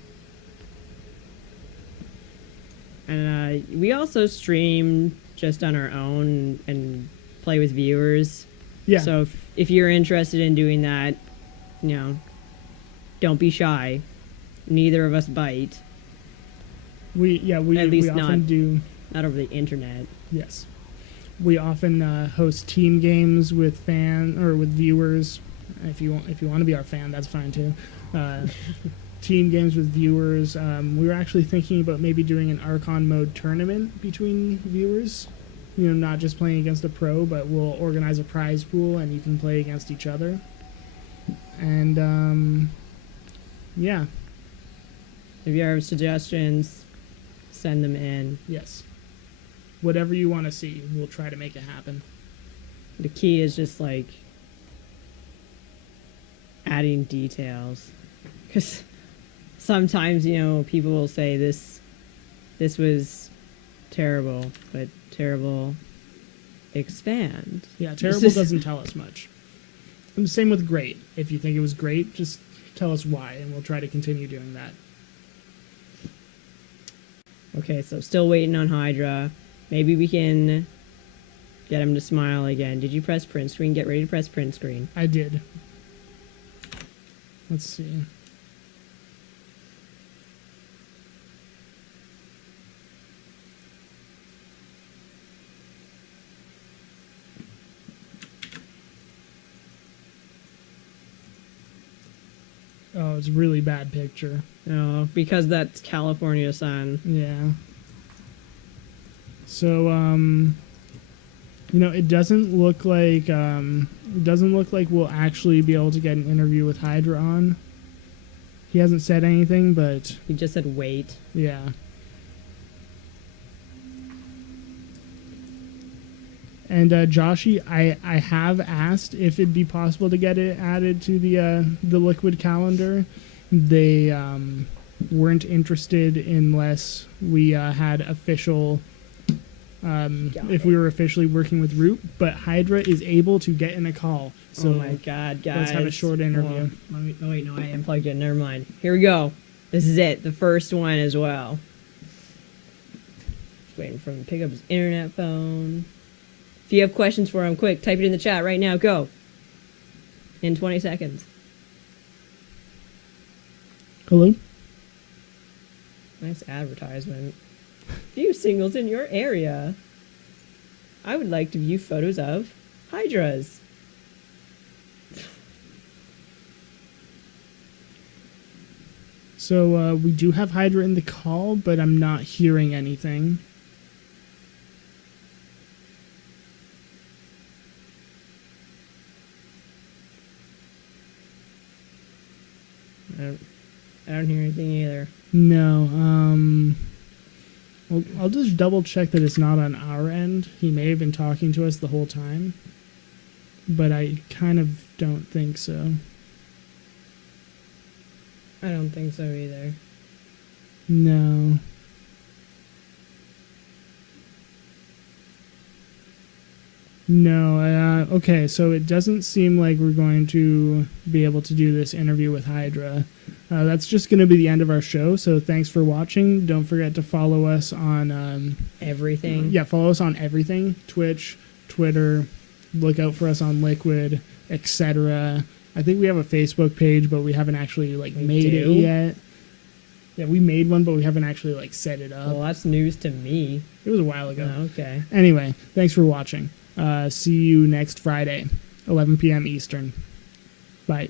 And we also stream just on our own and play with viewers. Yeah. So if you're interested in doing that, you know, don't be shy. Neither of us bite. We At least often not- do. Not over the internet. Yes. We often host team games with with viewers. If you want to be our fan, that's fine too. Team games with viewers. We were actually thinking about maybe doing an Archon mode tournament between viewers. You know, not just playing against a pro, but we'll organize a prize pool and you can play against each other. And yeah, If you have suggestions, send them in. yes. Whatever you want to see, we'll try to make it happen. The key is just like adding details, because sometimes, you know, people will say this was terrible, but terrible expand. Yeah, terrible doesn't tell us much. And the same with great. If you think it was great, just tell us why, and we'll try to continue doing that. Okay, so still waiting on Hydra. Maybe we can get him to smile again. Did you press print screen? Get ready to press print screen. I did. Let's see. Oh, it's a really bad picture. Oh, because that's California sun. Yeah. So, you know, it doesn't look like we'll actually be able to get an interview with Hydra on. He hasn't said anything, but He just said wait. yeah. And Joshy, I have asked if it'd be possible to get it added to the Liquid calendar. They weren't interested unless we had official. If we were officially working with Root, but Hydra is able to get in a call. So Oh my god, guys. let's have a short interview. Oh, wait, no, I am plugged in. Never mind. Here we go. This is it. The first one as well. Just waiting for him to pick up his internet phone. If you have questions for him, quick, type it in the chat right now. Go. In 20 seconds. Hello? Nice advertisement. View singles in your area. I would like to view photos of Hydras. So we do have Hydra in the call, but I'm not hearing anything. I don't hear anything either. No. Well, I'll just double check that it's not on our end. He may have been talking to us the whole time, but I kind of don't think so. I don't think so either. No. No, okay, so it doesn't seem like we're going to be able to do this interview with Hydra. That's just going to be the end of our show, so thanks for watching. Don't forget to follow us on... Everything. Yeah, follow us on everything. Twitch, Twitter, look out for us on Liquid, etc. I think we have a Facebook page, but we haven't actually made it yet. Yeah, we made one, but we haven't actually set it up. Well, that's news to me. It was a while ago. Oh, okay. Anyway, thanks for watching. See you next Friday, 11 p.m. Eastern. Bye.